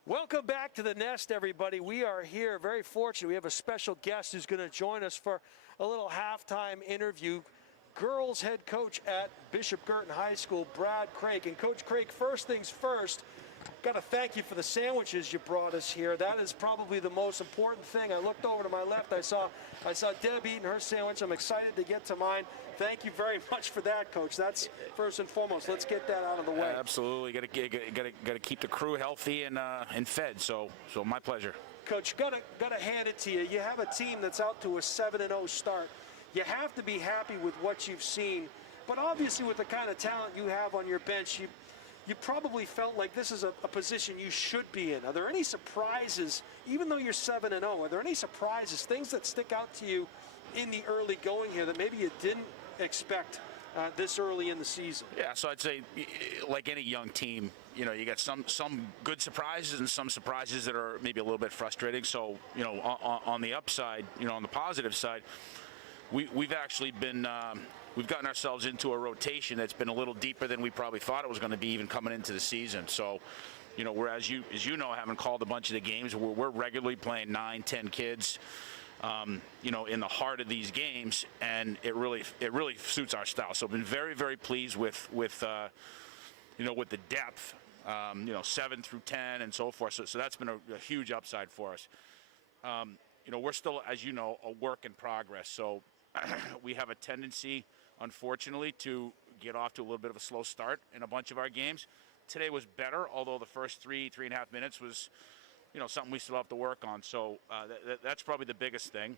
Welcome back to the Nest, everybody. We are here, very fortunate. We have a special guest who's going to join us for a little halftime interview. Girls head coach at Bishop Girton High School, Brad Craig. And Coach Craig, first things first, got to thank you for the sandwiches you brought us here. That is probably the most important thing. I looked over to my left. I saw Deb eating her sandwich. I'm excited to get to mine. Thank you very much for that, Coach. That's first and foremost. Let's get that out of the way. Absolutely. Got to keep the crew healthy and fed. So my pleasure. Coach, gotta hand it to you. You have a team that's out to a 7-0 start. You have to be happy with what you've seen, but obviously with the kind of talent you have on your bench, you probably felt like this is a position you should be in. Are there any surprises, even though you're 7-0, are there any surprises, things that stick out to you in the early going here that maybe you didn't expect this early in the season? Yeah, so I'd say, like any young team, you know, you got some good surprises and some surprises that are maybe a little bit frustrating. So, you know, on the upside, you know, on the positive side, we've actually been we've gotten ourselves into a rotation that's been a little deeper than we probably thought it was going to be even coming into the season. So, you know, whereas you know, having called a bunch of the games, we're regularly playing 9, 10 kids, you know, in the heart of these games, and it really suits our style. So I've been very, very pleased with you know, with the depth, you know, 7 through 10 and so forth. So that's been a huge upside for us. You know, we're still, as you know, a work in progress. So we have a tendency, unfortunately, to get off to a little bit of a slow start in a bunch of our games. Today was better, although the first 3.5 minutes was, you know, something we still have to work on. So that's probably the biggest thing.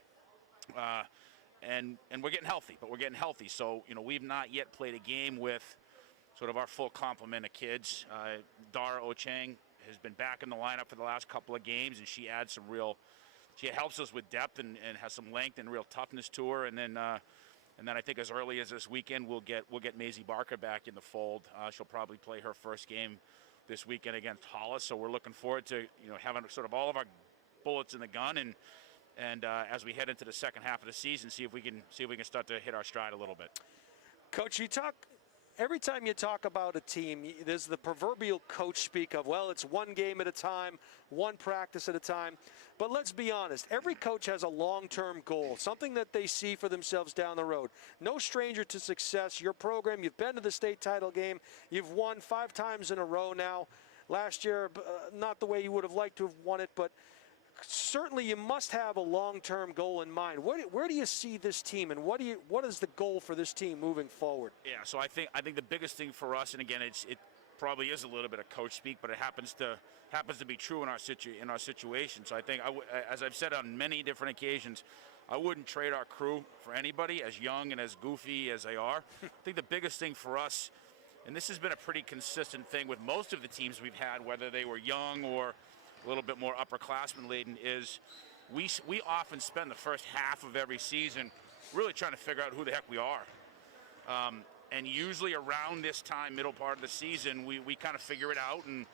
And we're getting healthy, but we're getting healthy. So, you know, we've not yet played a game with sort of our full complement of kids. Dara Ochang has been back in the lineup for the last couple of games, and she adds some real. She helps us with depth and has some length and real toughness to her. And then I think as early as this weekend, we'll get Maisie Barker back in the fold. She'll probably play her first game this weekend against Hollis. So we're looking forward to, you know, having sort of all of our bullets in the gun, and as we head into the second half of the season, see if we can start to hit our stride a little bit. Coach, every time you talk about a team, there's the proverbial coach speak of, well, it's one game at a time, one practice at a time. But let's be honest, every coach has a long-term goal, something that they see for themselves down the road. No stranger to success. Your program, you've been to the state title game. You've won 5 times in a row now. Last year, not the way you would have liked to have won it, but certainly you must have a long-term goal in mind. Where do you see this team, and what is the goal for this team moving forward? Yeah, so I think the biggest thing for us, and again, it probably is a little bit of coach speak, but it happens to be true in our situation. So I think, as I've said on many different occasions, I wouldn't trade our crew for anybody, as young and as goofy as they are. I think the biggest thing for us, and this has been a pretty consistent thing with most of the teams we've had, whether they were young or a little bit more upperclassman laden, is we often spend the first half of every season really trying to figure out who the heck we are. And usually around this time, middle part of the season, we kind of figure it out and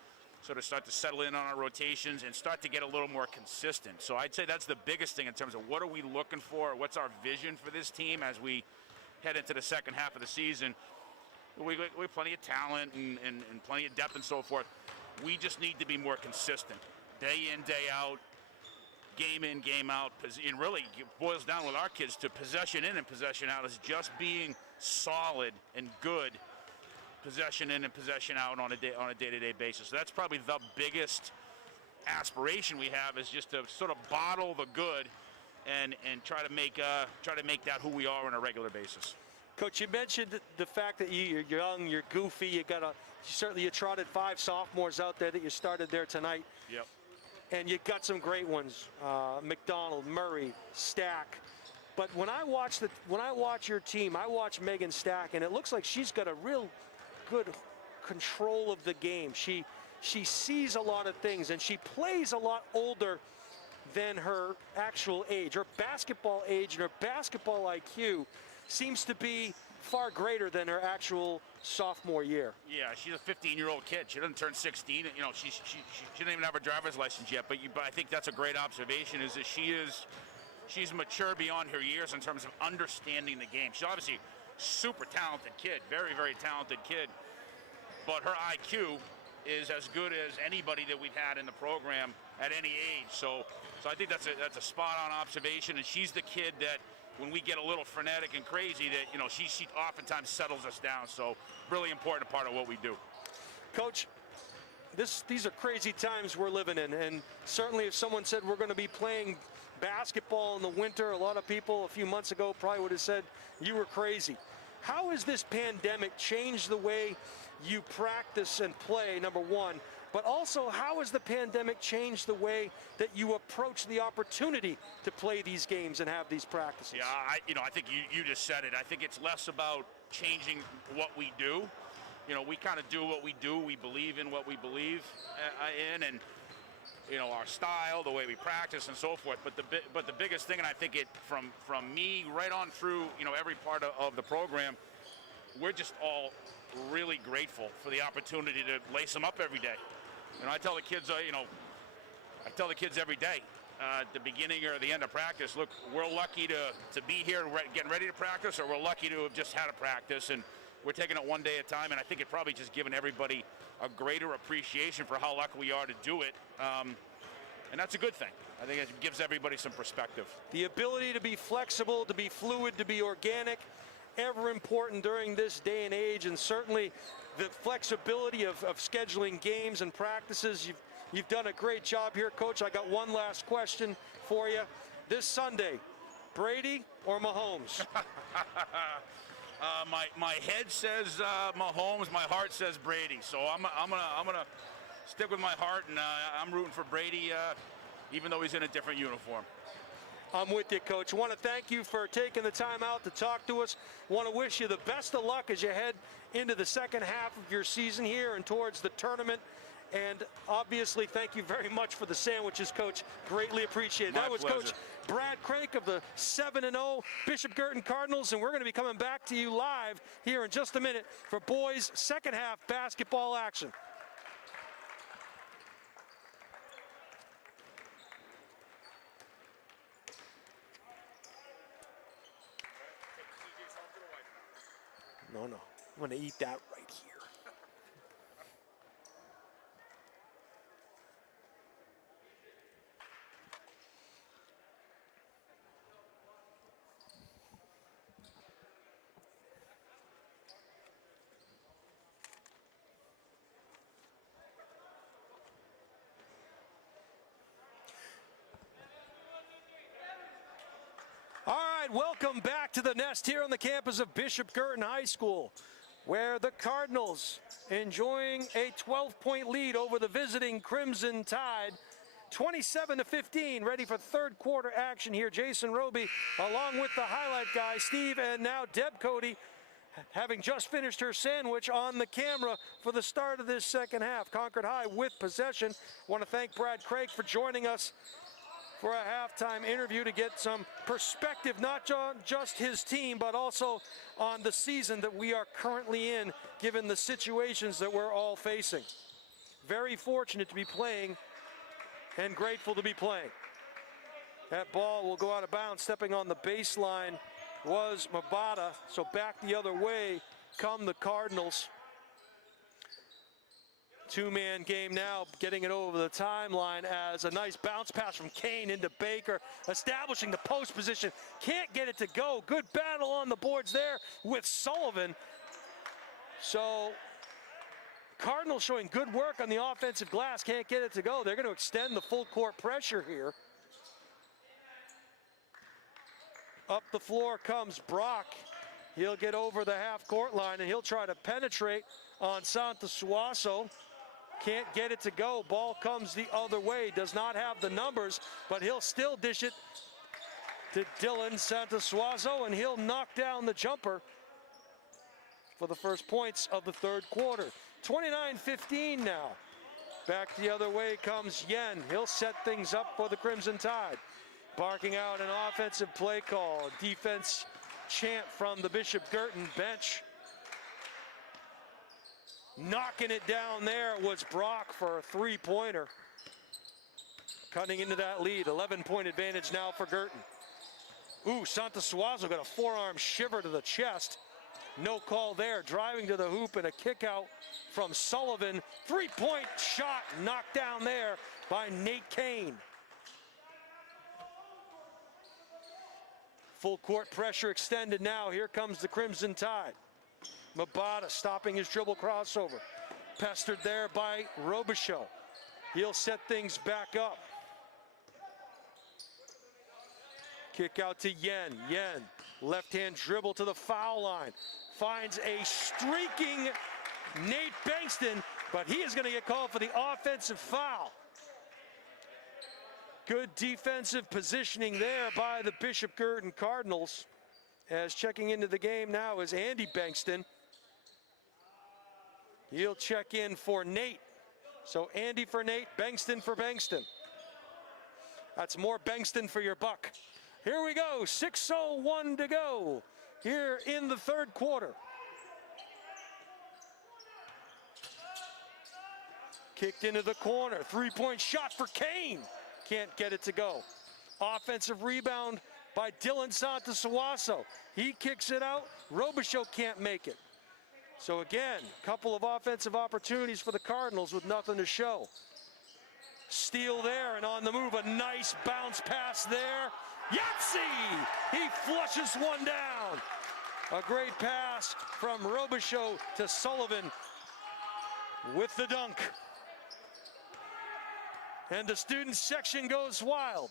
sort of start to settle in on our rotations and start to get a little more consistent. So I'd say that's the biggest thing in terms of what are we looking for, what's our vision for this team as we head into the second half of the season. We have plenty of talent and plenty of depth and so forth. We just need to be more consistent. Day in, day out, game in, game out. And really, it boils down with our kids to possession in and possession out is just being solid and good possession in and possession out on a day-to-day basis. So that's probably the biggest aspiration we have, is just to sort of bottle the good and try to make that who we are on a regular basis. Coach, you mentioned the fact that you're young, you're goofy. You trotted 5 sophomores out there that you started there tonight. Yep. And you got some great ones, McDonald, Murray, Stack. But when I watch your team, I watch Megan Stack, and it looks like she's got a real good control of the game. She sees a lot of things, and she plays a lot older than her actual age. Her basketball age and her basketball IQ seems to be far greater than her actual sophomore year. Yeah, she's a 15-year-old kid. She doesn't turn 16. You know, she doesn't even have her driver's license yet. But I think that's a great observation. Is that she's mature beyond her years in terms of understanding the game. She's obviously a super talented kid, very, very talented kid. But her IQ is as good as anybody that we've had in the program at any age. So I think that's a spot-on observation, and she's the kid that when we get a little frenetic and crazy, that she oftentimes settles us down. So really important part of what we do. Coach, these are crazy times we're living in, and certainly if someone said we're going to be playing basketball in the winter, a lot of people a few months ago probably would have said you were crazy. How has this pandemic changed the way you practice and play, number one, but also how has the pandemic changed the way that you approach the opportunity to play these games and have these practices? Yeah, I think you just said it. I think it's less about changing what we do. We kind of do what we do. We believe in what we believe in, and our style, the way we practice, and so forth. But the biggest thing, and I think it from me right on through every part of the program, we're just all really grateful for the opportunity to lace them up every day. I tell the kids, every day, at the beginning or the end of practice, look, we're lucky to be here getting ready to practice, or we're lucky to have just had a practice, and we're taking it one day at a time. And I think it probably just given everybody a greater appreciation for how lucky we are to do it. And that's a good thing. I think it gives everybody some perspective. The ability to be flexible, to be fluid, to be organic, ever important during this day and age, and certainly the flexibility of scheduling games and practices. You've done a great job here, Coach. I got one last question for you. This Sunday, Brady or Mahomes? My head says Mahomes. My heart says Brady. So I'm gonna stick with my heart, and I'm rooting for Brady, even though he's in a different uniform. I'm with you, Coach. I want to thank you for taking the time out to talk to us. I want to wish you the best of luck as you head into the second half of your season here and towards the tournament. And obviously, thank you very much for the sandwiches, Coach. Greatly appreciated. My That was pleasure. Coach Brad Crank of the 7-0 Bishop Girton Cardinals, and we're going to be coming back to you live here in just a minute for boys' second half basketball action. No, I'm going to eat that right here. All right, welcome back to the nest here on the campus of Bishop Girton High School, where the Cardinals enjoying a 12-point lead over the visiting Crimson Tide, 27-15, ready for third quarter action here. Jason Roby, along with the highlight guy, Steve, and now Deb Cody, having just finished her sandwich on the camera for the start of this second half. Concord High with possession. Want to thank Brad Craig for joining us for a halftime interview to get some perspective, not on just his team, but also on the season that we are currently in, given the situations that we're all facing. Very fortunate to be playing and grateful to be playing. That ball will go out of bounds. Stepping on the baseline was Mabata, so back the other way come the Cardinals. Two-man game now, getting it over the timeline as a nice bounce pass from Kane into Baker, establishing the post position. Can't get it to go. Good battle on the boards there with Sullivan. So Cardinals showing good work on the offensive glass. Can't get it to go. They're going to extend the full court pressure here. Up the floor comes Brock. He'll get over the half-court line, and he'll try to penetrate on Santasuaso. Can't get it to go. Ball comes the other way. Does not have the numbers, but he'll still dish it to Dylan Santasuaso, and he'll knock down the jumper for the first points of the third quarter. 29-15 now. Back the other way comes Yen. He'll set things up for the Crimson Tide. Barking out an offensive play call. Defense chant from the Bishop Girton bench. Knocking it down there was Brock for a three-pointer. Cutting into that lead. 11-point advantage now for Girton. Ooh, Santasuaso got a forearm shiver to the chest. No call there. Driving to the hoop and a kick out from Sullivan. Three-point shot knocked down there by Nate Kane. Full court pressure extended now. Here comes the Crimson Tide. Mabata stopping his dribble crossover. Pestered there by Robichaux. He'll set things back up. Kick out to Yen. Yen, left-hand dribble to the foul line. Finds a streaking Nate Bankston, but he is going to get called for the offensive foul. Good defensive positioning there by the Bishop Girton Cardinals. As checking into the game now is Andy Bankston. He'll check in for Nate. So Andy for Nate, Bankston for Bankston. That's more Bankston for your buck. Here we go, 6:01 to go here in the third quarter. Kicked into the corner, three-point shot for Kane. Can't get it to go. Offensive rebound by Dylan Santosuaso. He kicks it out, Robichaux can't make it. So again, a couple of offensive opportunities for the Cardinals with nothing to show. Steal there and on the move, a nice bounce pass there. Yahtzee! He flushes one down. A great pass from Robichaux to Sullivan with the dunk. And the student section goes wild.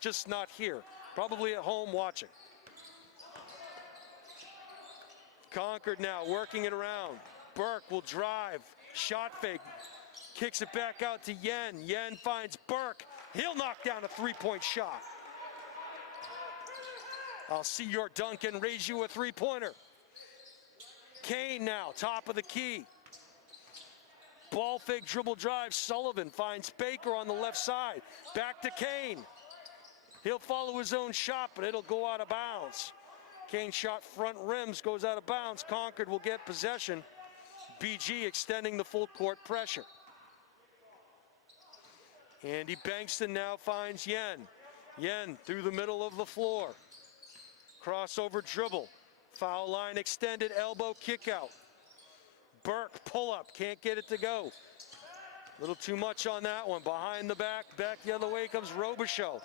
Just not here, probably at home watching. Concord now working it around. Burke will drive, shot fake, kicks it back out to Yen. Yen finds Burke. He'll knock down a three-point shot. I'll see your dunk and raise you a three-pointer. Kane now, top of the key. Ball fake, dribble drive. Sullivan finds Baker on the left side. Back to Kane. He'll follow his own shot, but it'll go out of bounds. Kane shot front rims, goes out of bounds. Concord will get possession. BG extending the full court pressure. Andy Bankston now finds Yen. Yen through the middle of the floor. Crossover dribble. Foul line extended, elbow kick out. Burke pull up, can't get it to go. A little too much on that one. Behind the back the other way comes Robichaux.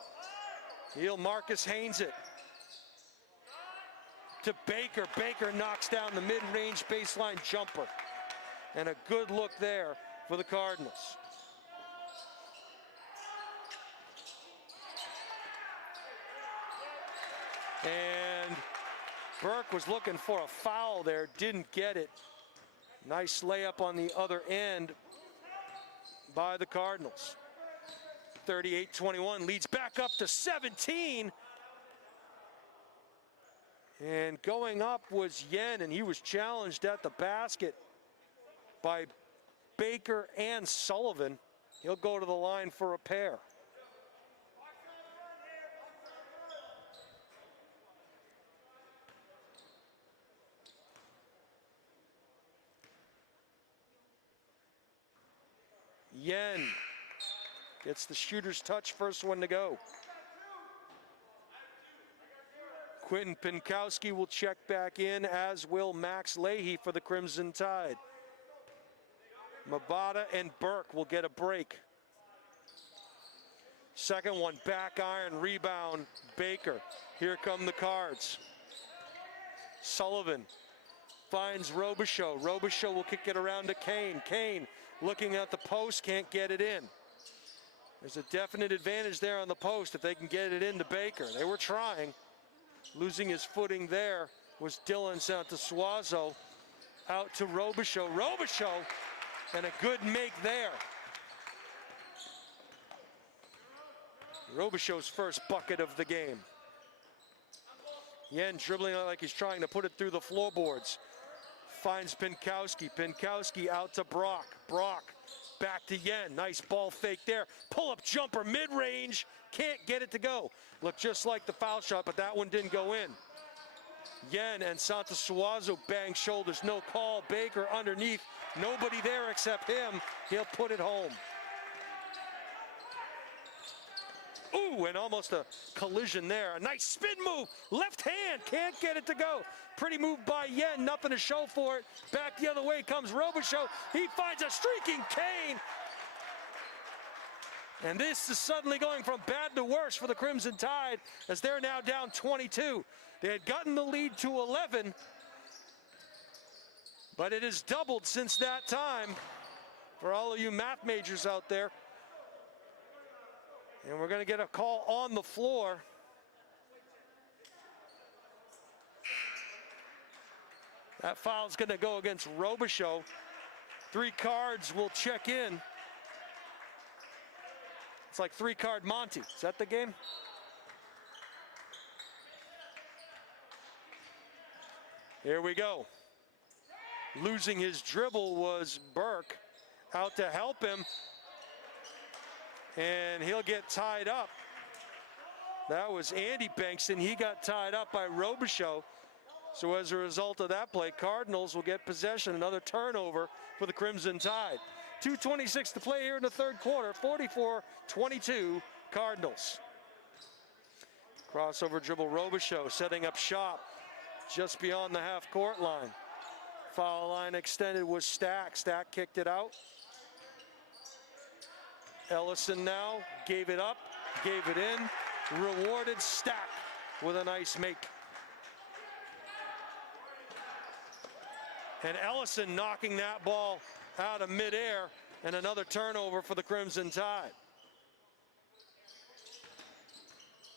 He'll Marcus Haynes it. To Baker. Baker knocks down the mid-range baseline jumper. And a good look there for the Cardinals. And Burke was looking for a foul there, didn't get it. Nice layup on the other end by the Cardinals. 38-21, leads back up to 17. And going up was Yen, and he was challenged at the basket by Baker and Sullivan. He'll go to the line for a pair. Yen gets the shooter's touch, first one to go. Quentin Pinkowski will check back in, as will Max Leahy for the Crimson Tide. Mabata and Burke will get a break. Second one, back iron, rebound, Baker. Here come the Cards. Sullivan finds Robichaux. Robichaux will kick it around to Kane. Kane looking at the post, can't get it in. There's a definite advantage there on the post if they can get it into Baker. They were trying. Losing his footing there was Dylan Santosuaso. Out to Robichaux. Robichaux, and a good make there. Robichaux's first bucket of the game. Yen dribbling like he's trying to put it through the floorboards. Finds Pinkowski. Pinkowski out to Brock. Brock back to Yen. Nice ball fake there. Pull-up jumper, mid-range. Can't get it to go. Looked just like the foul shot, but that one didn't go in. Yen and Santosuaso bang shoulders. No call. Baker underneath. Nobody there except him. He'll put it home. Ooh, and almost a collision there. A nice spin move. Left hand, can't get it to go. Pretty move by Yen, nothing to show for it. Back the other way comes Robichaux. He finds a streaking Kane. And this is suddenly going from bad to worse for the Crimson Tide as they're now down 22. They had gotten the lead to 11, but it has doubled since that time for all of you math majors out there. And we're going to get a call on the floor. That foul is going to go against Robichaux. 3 cards will check in. It's like 3-card Monty. Is that the game? Here we go. Losing his dribble was Burke. Out to help him. And he'll get tied up. That was Andy Bankston. He got tied up by Robichaux. So as a result of that play, Cardinals will get possession. Another turnover for the Crimson Tide. 2:26 to play here in the third quarter. 44-22 Cardinals. Crossover dribble Robichaux setting up shop just beyond the half-court line. Foul line extended was Stack. Stack kicked it out. Ellison now gave it up, gave it in, rewarded Stack with a nice make. And Ellison knocking that ball out of midair, and another turnover for the Crimson Tide.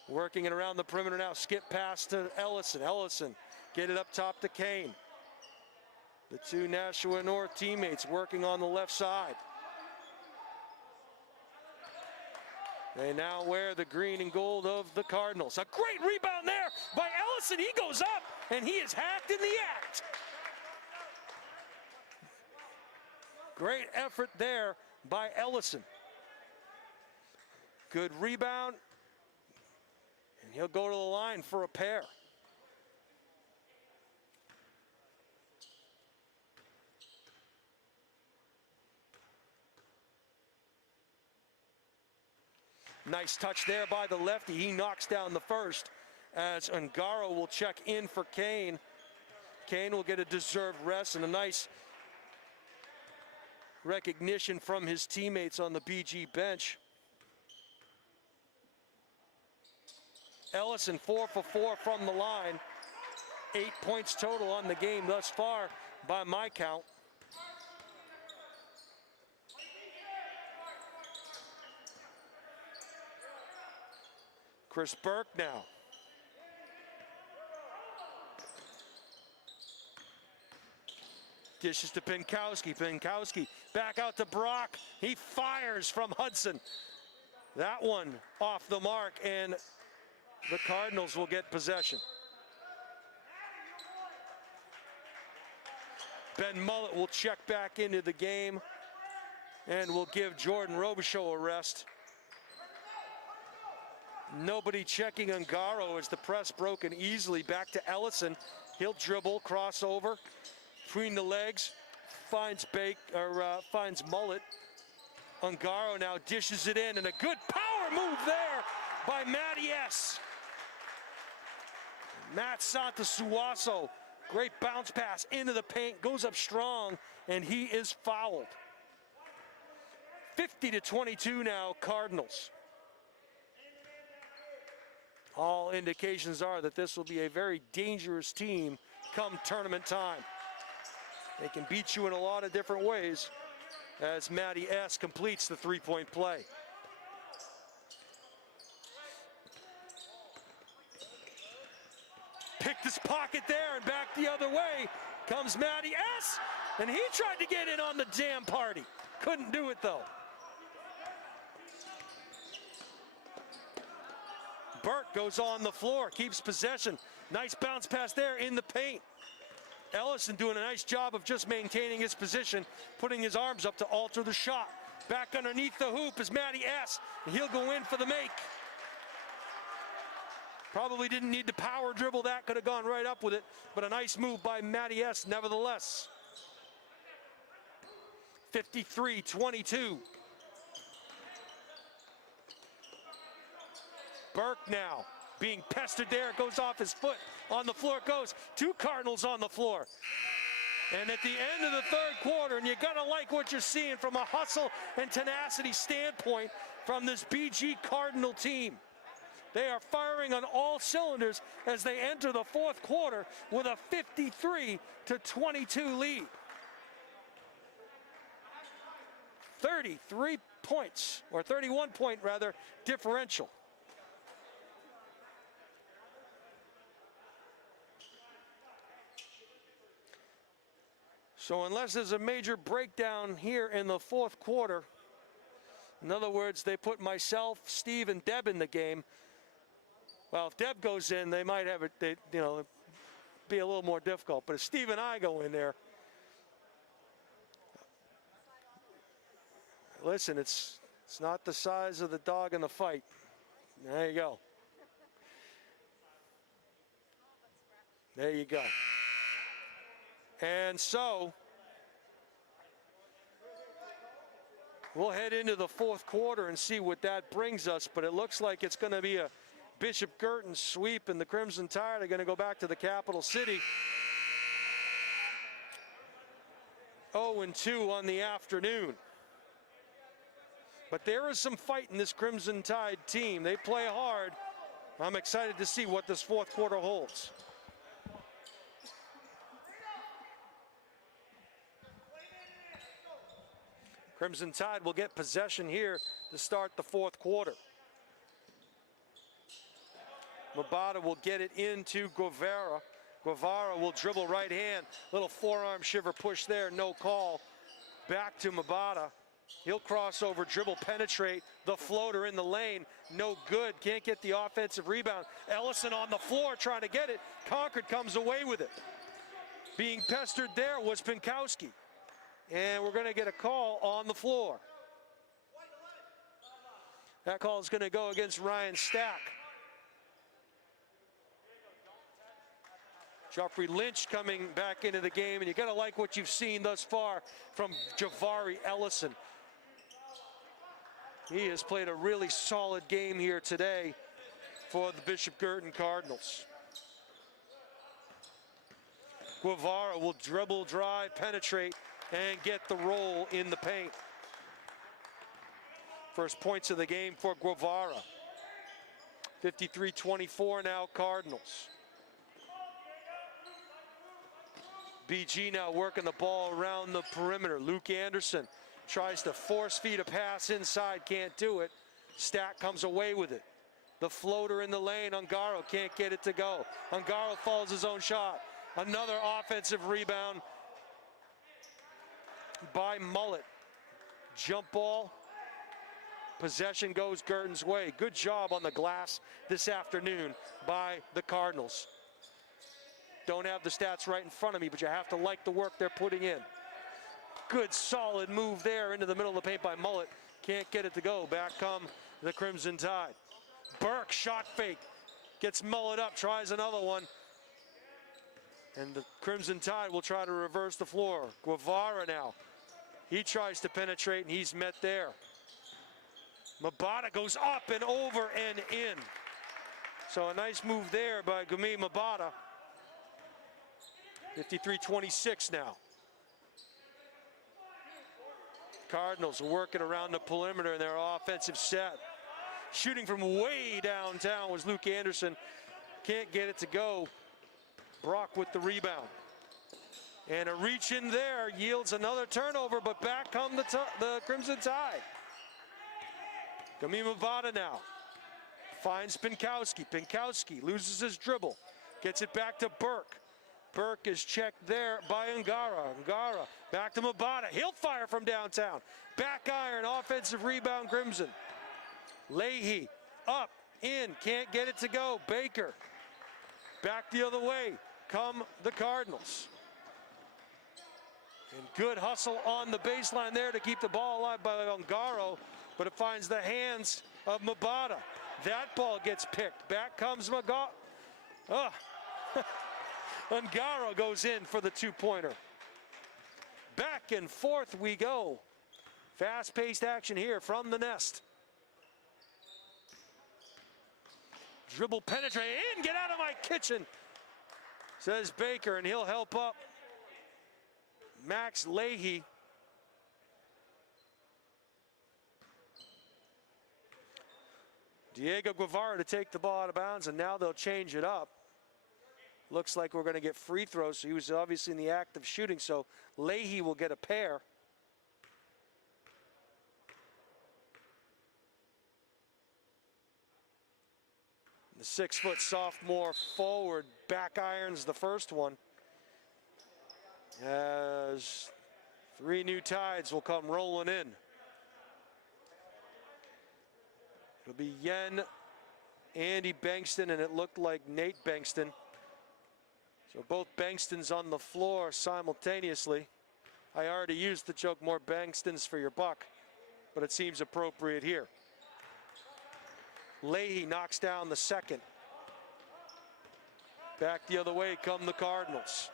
Working it around the perimeter now, skip pass to Ellison. Ellison get it up top to Kane. The 2 Nashua North teammates working on the left side. They now wear the green and gold of the Cardinals. A great rebound there by Ellison. He goes up, and he is hacked in the act. Great effort there by Ellison. Good rebound, and he'll go to the line for a pair. Nice touch there by the lefty. He knocks down the first as Ungaro will check in for Kane. Kane will get a deserved rest and a nice recognition from his teammates on the BG bench. Ellison 4 for 4 from the line. 8 points total on the game thus far by my count. Chris Burke now. Dishes to Pinkowski. Pinkowski back out to Brock. He fires from Hudson. That one off the mark, and the Cardinals will get possession. Ben Mullet will check back into the game and will give Jordan Robichaux a rest. Nobody checking Ungaro as the press broken easily. Back to Ellison. He'll dribble, crossover between the legs, finds finds Mullet. Ungaro now dishes it in, and a good power move there by Matty S. Matt Santasuaso, great bounce pass into the paint, goes up strong, and he is fouled. 50-22 now, Cardinals. All indications are that this will be a very dangerous team come tournament time. They can beat you in a lot of different ways as Matty S. completes the three-point play. Picked his pocket there, and back the other way comes Matty S. And he tried to get in on the jam party. Couldn't do it though. Burke goes on the floor, keeps possession. Nice bounce pass there in the paint. Ellison doing a nice job of just maintaining his position, putting his arms up to alter the shot. Back underneath the hoop is Matty S. And he'll go in for the make. Probably didn't need to power dribble that, could have gone right up with it, but a nice move by Matty S. nevertheless. 53-22. Burke now being pestered there. It goes off his foot. On the floor it goes. 2 Cardinals on the floor. And at the end of the third quarter, and you gotta like what you're seeing from a hustle and tenacity standpoint from this BG Cardinal team. They are firing on all cylinders as they enter the fourth quarter with a 53-22 lead. 33 points, or 31 point rather, differential. So unless there's a major breakdown here in the fourth quarter, in other words, they put myself, Steve, and Deb in the game. Well, if Deb goes in, they might have it, be a little more difficult. But if Steve and I go in there, listen, it's not the size of the dog in the fight. There you go. There you go. And so we'll head into the fourth quarter and see what that brings us, but it looks like it's going to be a Bishop Girton sweep, and the Crimson Tide are going to go back to the capital city. 0-2 on the afternoon. But there is some fight in this Crimson Tide team. They play hard. I'm excited to see what this fourth quarter holds. Crimson Tide will get possession here to start the fourth quarter. Mabata will get it into Guevara. Guevara will dribble right hand. Little forearm shiver push there, no call. Back to Mabata. He'll cross over, dribble, penetrate. The floater in the lane, no good. Can't get the offensive rebound. Ellison on the floor trying to get it. Concord comes away with it. Being pestered there was Pinkowski. And we're going to get a call on the floor. That call is going to go against Ryan Stack. Joffrey Lynch coming back into the game, and you got to like what you've seen thus far from Javari Ellison. He has played a really solid game here today for the Bishop Girton Cardinals. Guevara will dribble, drive, penetrate, and get the roll in the paint. First points of the game for Guevara. 53-24 now, Cardinals. BG now working the ball around the perimeter. Luke Anderson tries to force feed a pass inside, can't do it. Stack comes away with it. The floater in the lane, Ungaro can't get it to go. Ungaro follows his own shot. Another offensive rebound by Mullet. Jump ball. Possession goes Girton's way. Good job on the glass this afternoon by the Cardinals. Don't have the stats right in front of me, but you have to like the work they're putting in. Good solid move there into the middle of the paint by Mullet. Can't get it to go. Back come the Crimson Tide. Burke shot fake. Gets Mullet up, tries another one. And the Crimson Tide will try to reverse the floor. Guevara now. He tries to penetrate, and he's met there. Mabata goes up and over and in. So a nice move there by Gumi Mabata. 53-26 now. Cardinals are working around the perimeter in their offensive set. Shooting from way downtown was Luke Anderson. Can't get it to go. Brock with the rebound. And a reach in there yields another turnover, but back come the Crimson Tide. Gumi Mabata now. Finds Pinkowski. Pinkowski loses his dribble. Gets it back to Burke. Burke is checked there by Ungara. Ungara back to Mabata. He'll fire from downtown. Back iron, offensive rebound, Crimson. Leahy up, in, can't get it to go. Baker back the other way. Come the Cardinals. And good hustle on the baseline there to keep the ball alive by Ungaro, but it finds the hands of Mabata. That ball gets picked. Back comes Ungaro goes in for the two-pointer. Back and forth we go. Fast-paced action here from the Nest. Dribble penetrate in, get out of my kitchen, says Baker, and he'll help up Max Leahy. Diego Guevara to take the ball out of bounds, and now they'll change it up. Looks like we're going to get free throws, so he was obviously in the act of shooting, so Leahy will get a pair. The 6-foot sophomore forward back irons the first one. As 3 new Tides will come rolling in. It'll be Yen, Andy Bankston, and it looked like Nate Bankston. So both Bankstons on the floor simultaneously. I already used the joke, more Bankstons for your buck, but it seems appropriate here. Leahy knocks down the second. Back the other way come the Cardinals.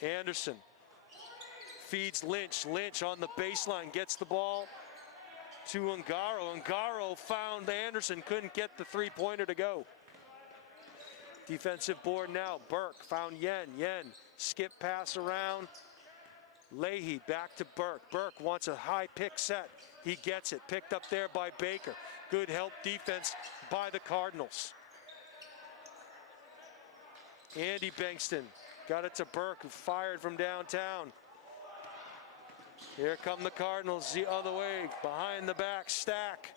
Anderson feeds Lynch. Lynch on the baseline gets the ball to Ungaro. Ungaro found Anderson, couldn't get the three-pointer to go. Defensive board now. Burke found Yen. Yen skip pass around. Leahy back to Burke. Burke wants a high pick set. He gets it. Picked up there by Baker. Good help defense by the Cardinals. Andy Bankston got it to Burke, who fired from downtown. Here come the Cardinals the other way. Behind the back, Stack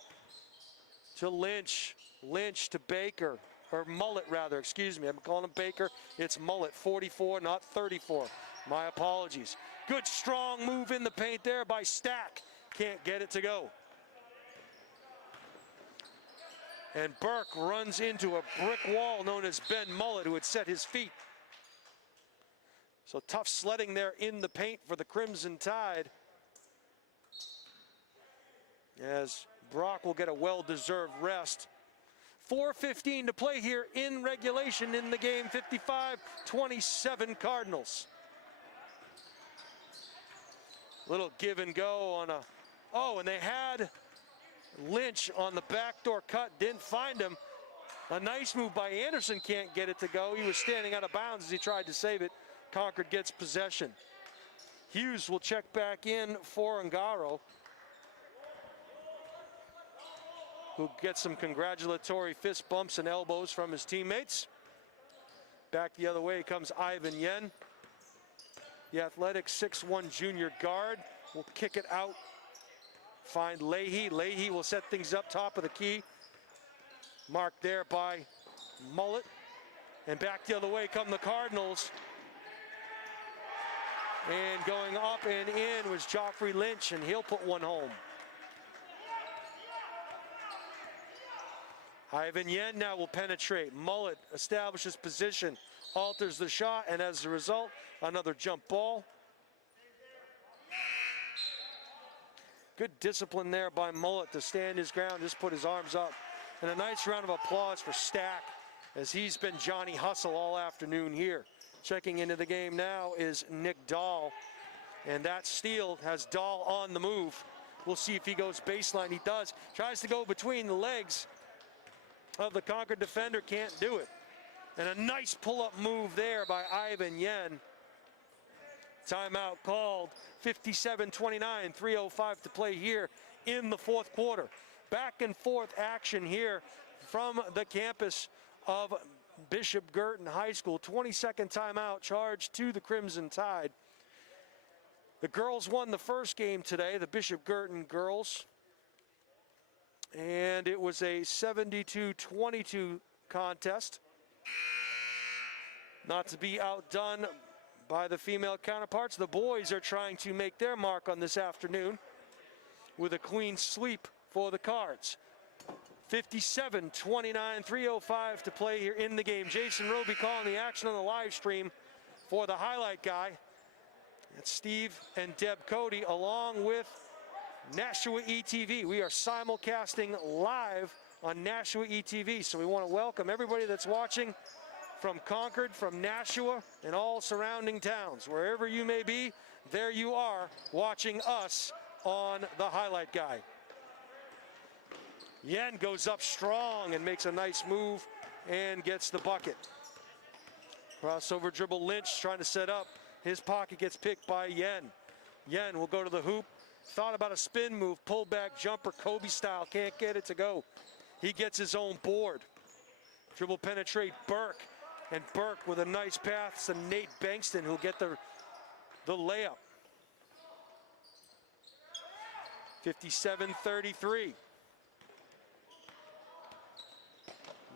to Lynch. Lynch to Baker. Or Mullet, rather, excuse me. I'm calling him Baker. It's Mullet, 44, not 34. My apologies. Good, strong move in the paint there by Stack. Can't get it to go. And Burke runs into a brick wall known as Ben Mullet, who had set his feet. So tough sledding there in the paint for the Crimson Tide, as Brock will get a well-deserved rest. 4:15 to play here in regulation in the game. 55-27 Cardinals. Little give and go on a, oh, and they had Lynch on the backdoor cut, didn't find him. A nice move by Anderson, can't get it to go. He was standing out of bounds as he tried to save it. Concord gets possession. Hughes will check back in for Ungaro, who gets some congratulatory fist bumps and elbows from his teammates. Back the other way comes Ivan Yen. The athletic 6'1" junior guard will kick it out. Find Leahy. Leahy will set things up top of the key. Marked there by Mullet. And back the other way come the Cardinals. And going up and in was Joffrey Lynch, and he'll put one home. Ivan Yen now will penetrate. Mullet establishes position, alters the shot, and as a result, another jump ball. Good discipline there by Mullet to stand his ground, just put his arms up. And a nice round of applause for Stack, as he's been Johnny Hustle all afternoon here. Checking into the game now is Nick Dahl, and that steal has Dahl on the move. We'll see if he goes baseline. He does. Tries to go between the legs of the Concord defender, can't do it. And a nice pull-up move there by Ivan Yen. Timeout called. 57-29, 3:05 to play here in the fourth quarter. Back and forth action here from the campus of Bishop Girton High School. 22nd timeout charged to the Crimson Tide. The girls won the first game today, the Bishop Girton girls. And it was a 72-22 contest. Not to be outdone by the female counterparts, the boys are trying to make their mark on this afternoon with a clean sweep for the Cards. 57-29, 3:05 to play here in the game. Jason Roby calling the action on the live stream for the highlight guy. It's Steve and Deb Cody along with Nashua ETV. We are simulcasting live on Nashua ETV, so we want to welcome everybody that's watching from Concord, from Nashua, and all surrounding towns. Wherever you may be, there you are watching us on the highlight guy. Yen goes up strong and makes a nice move and gets the bucket. Crossover dribble, Lynch trying to set up. His pocket gets picked by Yen. Yen will go to the hoop. Thought about a spin move, pull back jumper, Kobe style, can't get it to go. He gets his own board. Dribble penetrate Burke, and Burke with a nice pass to Nate Bankston, who'll get the layup. 57-33.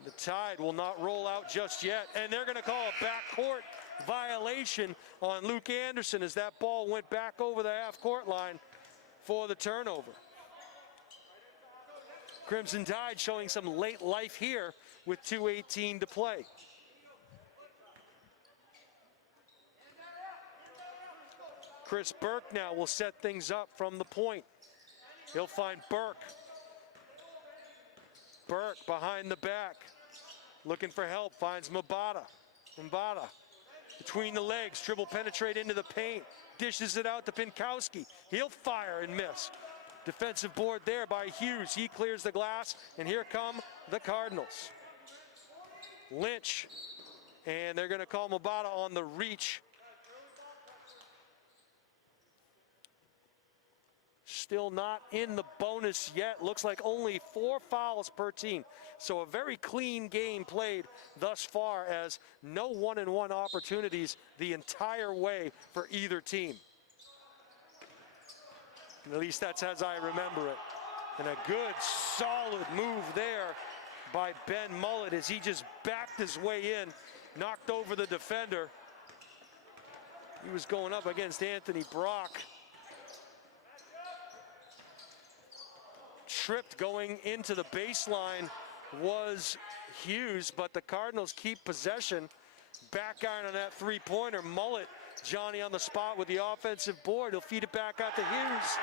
The Tide will not roll out just yet, and they're going to call a backcourt violation on Luke Anderson as that ball went back over the half-court line for the turnover. Crimson Tide showing some late life here with 2:18 to play. Chris Burke now will set things up from the point. He'll find Burke. Burke behind the back, looking for help, finds Mbata. Mbata between the legs, dribble penetrate into the paint, dishes it out to Pinkowski. He'll fire and miss. Defensive board there by Hughes. He clears the glass, and here come the Cardinals. Lynch, and they're going to call Mbata on the reach. Still not in the bonus yet. Looks like only 4 fouls per team. So a very clean game played thus far, as no one-and-one opportunities the entire way for either team. At least that's as I remember it. And a good, solid move there by Ben Mullet as he just backed his way in, knocked over the defender. He was going up against Anthony Brock. Tripped going into the baseline was Hughes, but the Cardinals keep possession. Back iron on that three-pointer. Mullet, Johnny on the spot with the offensive board. He'll feed it back out to Hughes.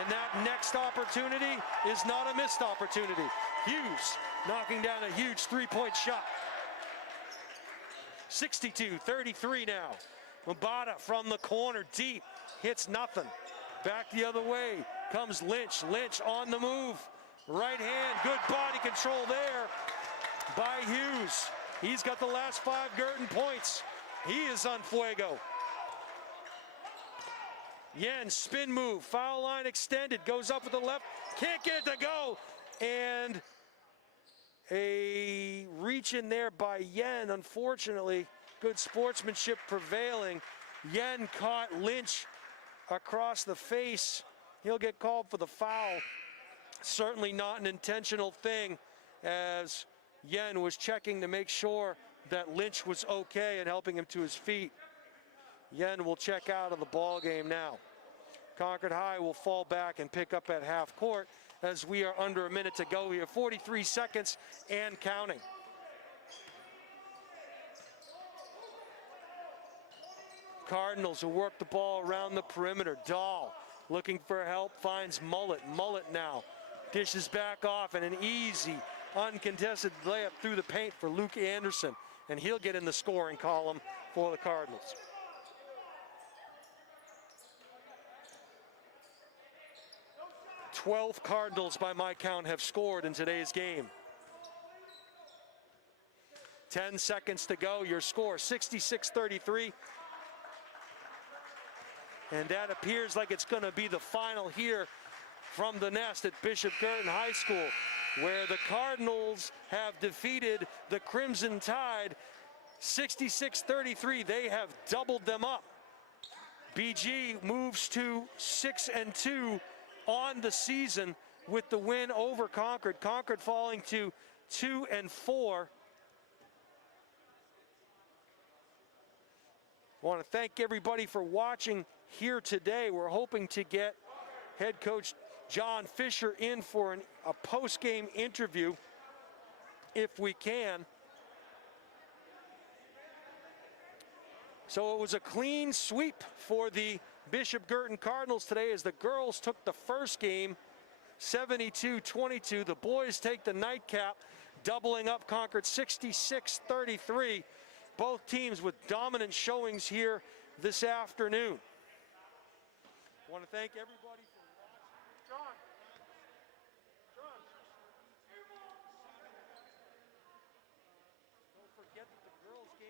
And that next opportunity is not a missed opportunity. Hughes knocking down a huge three-point shot. 62-33 now. Mbata from the corner, deep, hits nothing. Back the other way comes Lynch. Lynch on the move. Right hand, good body control there by Hughes. He's got the last 5 Girton points. He is on fuego. Yen, spin move, foul line extended, goes up with the left, can't get it to go. And a reach in there by Yen, unfortunately. Good sportsmanship prevailing. Yen caught Lynch across the face. He'll get called for the foul. Certainly not an intentional thing, as Yen was checking to make sure that Lynch was okay and helping him to his feet. Yen will check out of the ball game now. Concord High will fall back and pick up at half court as we are under a minute to go here. 43 seconds and counting. Cardinals will work the ball around the perimeter. Dahl looking for help, finds Mullet. Mullet now dishes back off, and an easy, uncontested layup through the paint for Luke Anderson. And he'll get in the scoring column for the Cardinals. "12 Cardinals by my count have scored in today's game. 10 seconds to go. Your score 66-33. And that appears like it's going to be the final here from the Nest at Bishop Girton High School, where the Cardinals have defeated the Crimson Tide 66-33. They have doubled them up. BG moves to 6-2 on the season with the win over Concord. Concord falling to 2-4. I want to thank everybody for watching here today. We're hoping to get head coach John Fisher in for a post-game interview if we can. So it was a clean sweep for the Bishop Girton Cardinals today, as the girls took the first game 72-22. The boys take the nightcap, doubling up Concord 66-33. Both teams with dominant showings here this afternoon. I want to thank everybody for watching. John.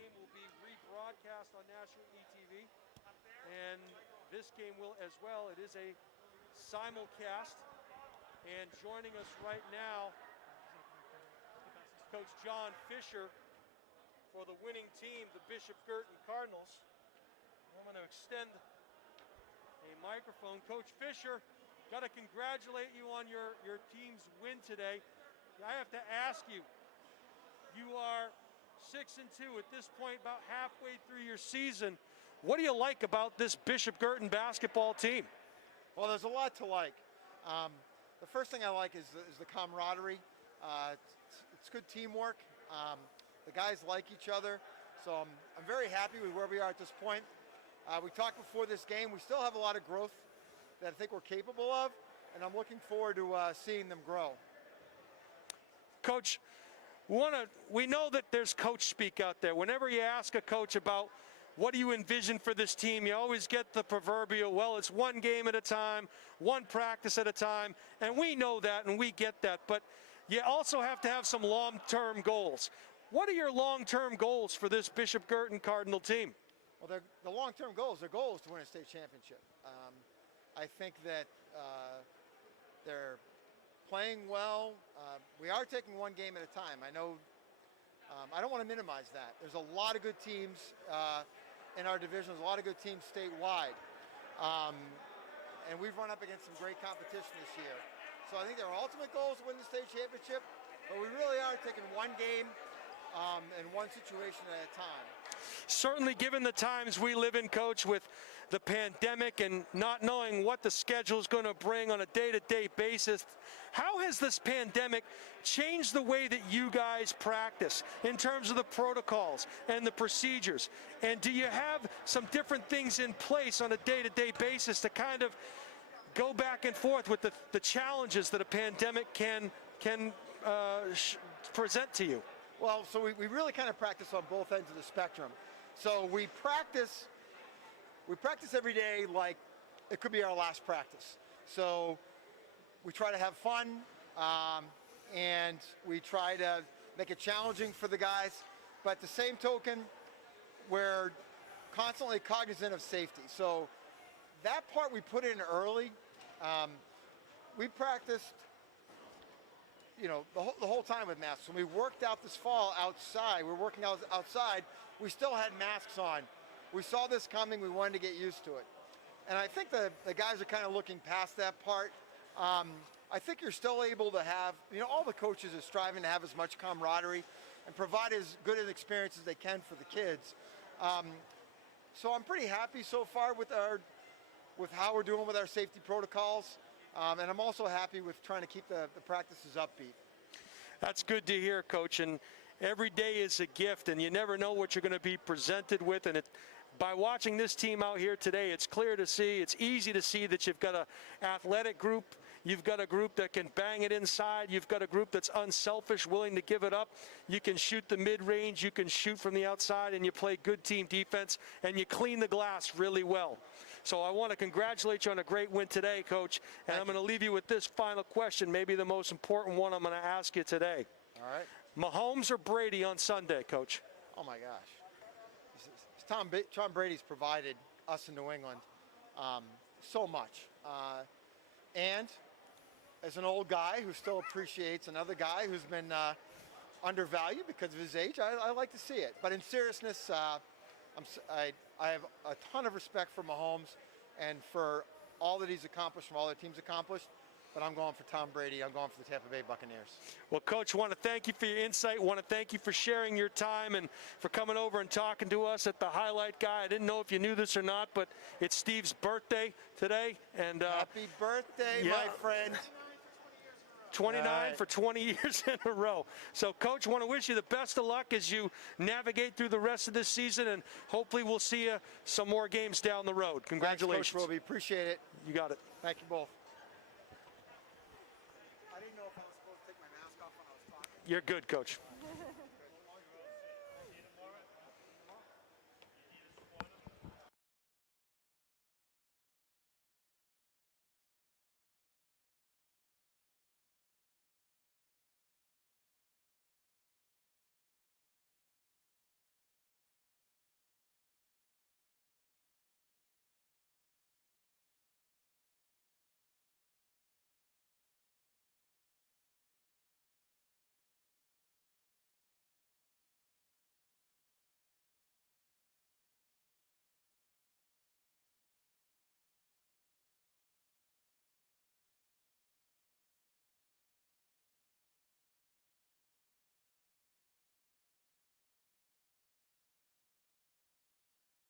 game will be rebroadcast on national ETV, and this game will as well. It is a simulcast, and joining us right now, Coach John Fisher for the winning team, the Bishop Girton Cardinals. I'm going to extend a microphone. Coach Fisher, got to congratulate you on your team's win today. I have to ask you, you are 6-2 at this point, about halfway through your season. What do you like about this Bishop Girton basketball team? Well, there's a lot to like. The first thing I like is the camaraderie. It's good teamwork. The guys like each other, so I'm very happy with where we are at this point. We talked before this game. We still have a lot of growth that I think we're capable of, and I'm looking forward to seeing them grow. Coach, we know that there's coach speak out there. Whenever you ask a coach about what do you envision for this team, you always get the proverbial, well, it's one game at a time, one practice at a time, and we know that and we get that, but you also have to have some long-term goals. What are your long-term goals for this Bishop Girton Cardinal team? Well, the long-term goals, their goal is to win a state championship. I think that they're playing well. We are taking one game at a time. I know, I don't want to minimize that. There's a lot of good teams in our division. There's a lot of good teams statewide. And we've run up against some great competition this year. So I think their ultimate goal is to win the state championship, but we really are taking one game and one situation at a time. Certainly, given the times we live in, Coach, with the pandemic and not knowing what the schedule is going to bring on a day-to-day basis, how has this pandemic changed the way that you guys practice in terms of the protocols and the procedures? And do you have some different things in place on a day-to-day basis to kind of go back and forth with the challenges that a pandemic can present to you? Well, so we really kind of practice on both ends of the spectrum. So we practice every day like it could be our last practice. So we try to have fun, and we try to make it challenging for the guys. But at the same token, we're constantly cognizant of safety. So that part we put in early. We practiced, you know, the whole time with masks. When we worked out this fall outside, we were working out outside, we still had masks on. We saw this coming, we wanted to get used to it. And I think the guys are kind of looking past that part. I think you're still able to have, you know, all the coaches are striving to have as much camaraderie and provide as good an experience as they can for the kids. So I'm pretty happy so far with how we're doing with our safety protocols. And I'm also happy with trying to keep the practices upbeat. That's good to hear, Coach. And every day is a gift, and you never know what you're going to be presented with. And by watching this team out here today, it's clear to see, it's easy to see that you've got an athletic group. You've got a group that can bang it inside. You've got a group that's unselfish, willing to give it up. You can shoot the mid-range. You can shoot from the outside, and you play good team defense, and you clean the glass really well. So I want to congratulate you on a great win today, Coach. And I'm going to leave you with this final question, maybe the most important one I'm going to ask you today. All right. Mahomes or Brady on Sunday, Coach? Oh, my gosh. Tom Brady's provided us in New England so much. And as an old guy who still appreciates another guy who's been undervalued because of his age, I like to see it. But in seriousness, I have a ton of respect for Mahomes and for all that he's accomplished, from all the team's accomplished. But I'm going for Tom Brady. I'm going for the Tampa Bay Buccaneers. Well, Coach, I want to thank you for your insight. I want to thank you for sharing your time and for coming over and talking to us at the Highlight Guy. I didn't know if you knew this or not, but it's Steve's birthday today. And happy birthday, my friend. 29 right. for 20 years in a row. So, Coach, I want to wish you the best of luck as you navigate through the rest of this season, and hopefully we'll see you some more games down the road. Congratulations. Thanks, Coach Roby. Appreciate it. You got it. Thank you both. I didn't know if I was supposed to take my mask off when I was talking. You're good, Coach.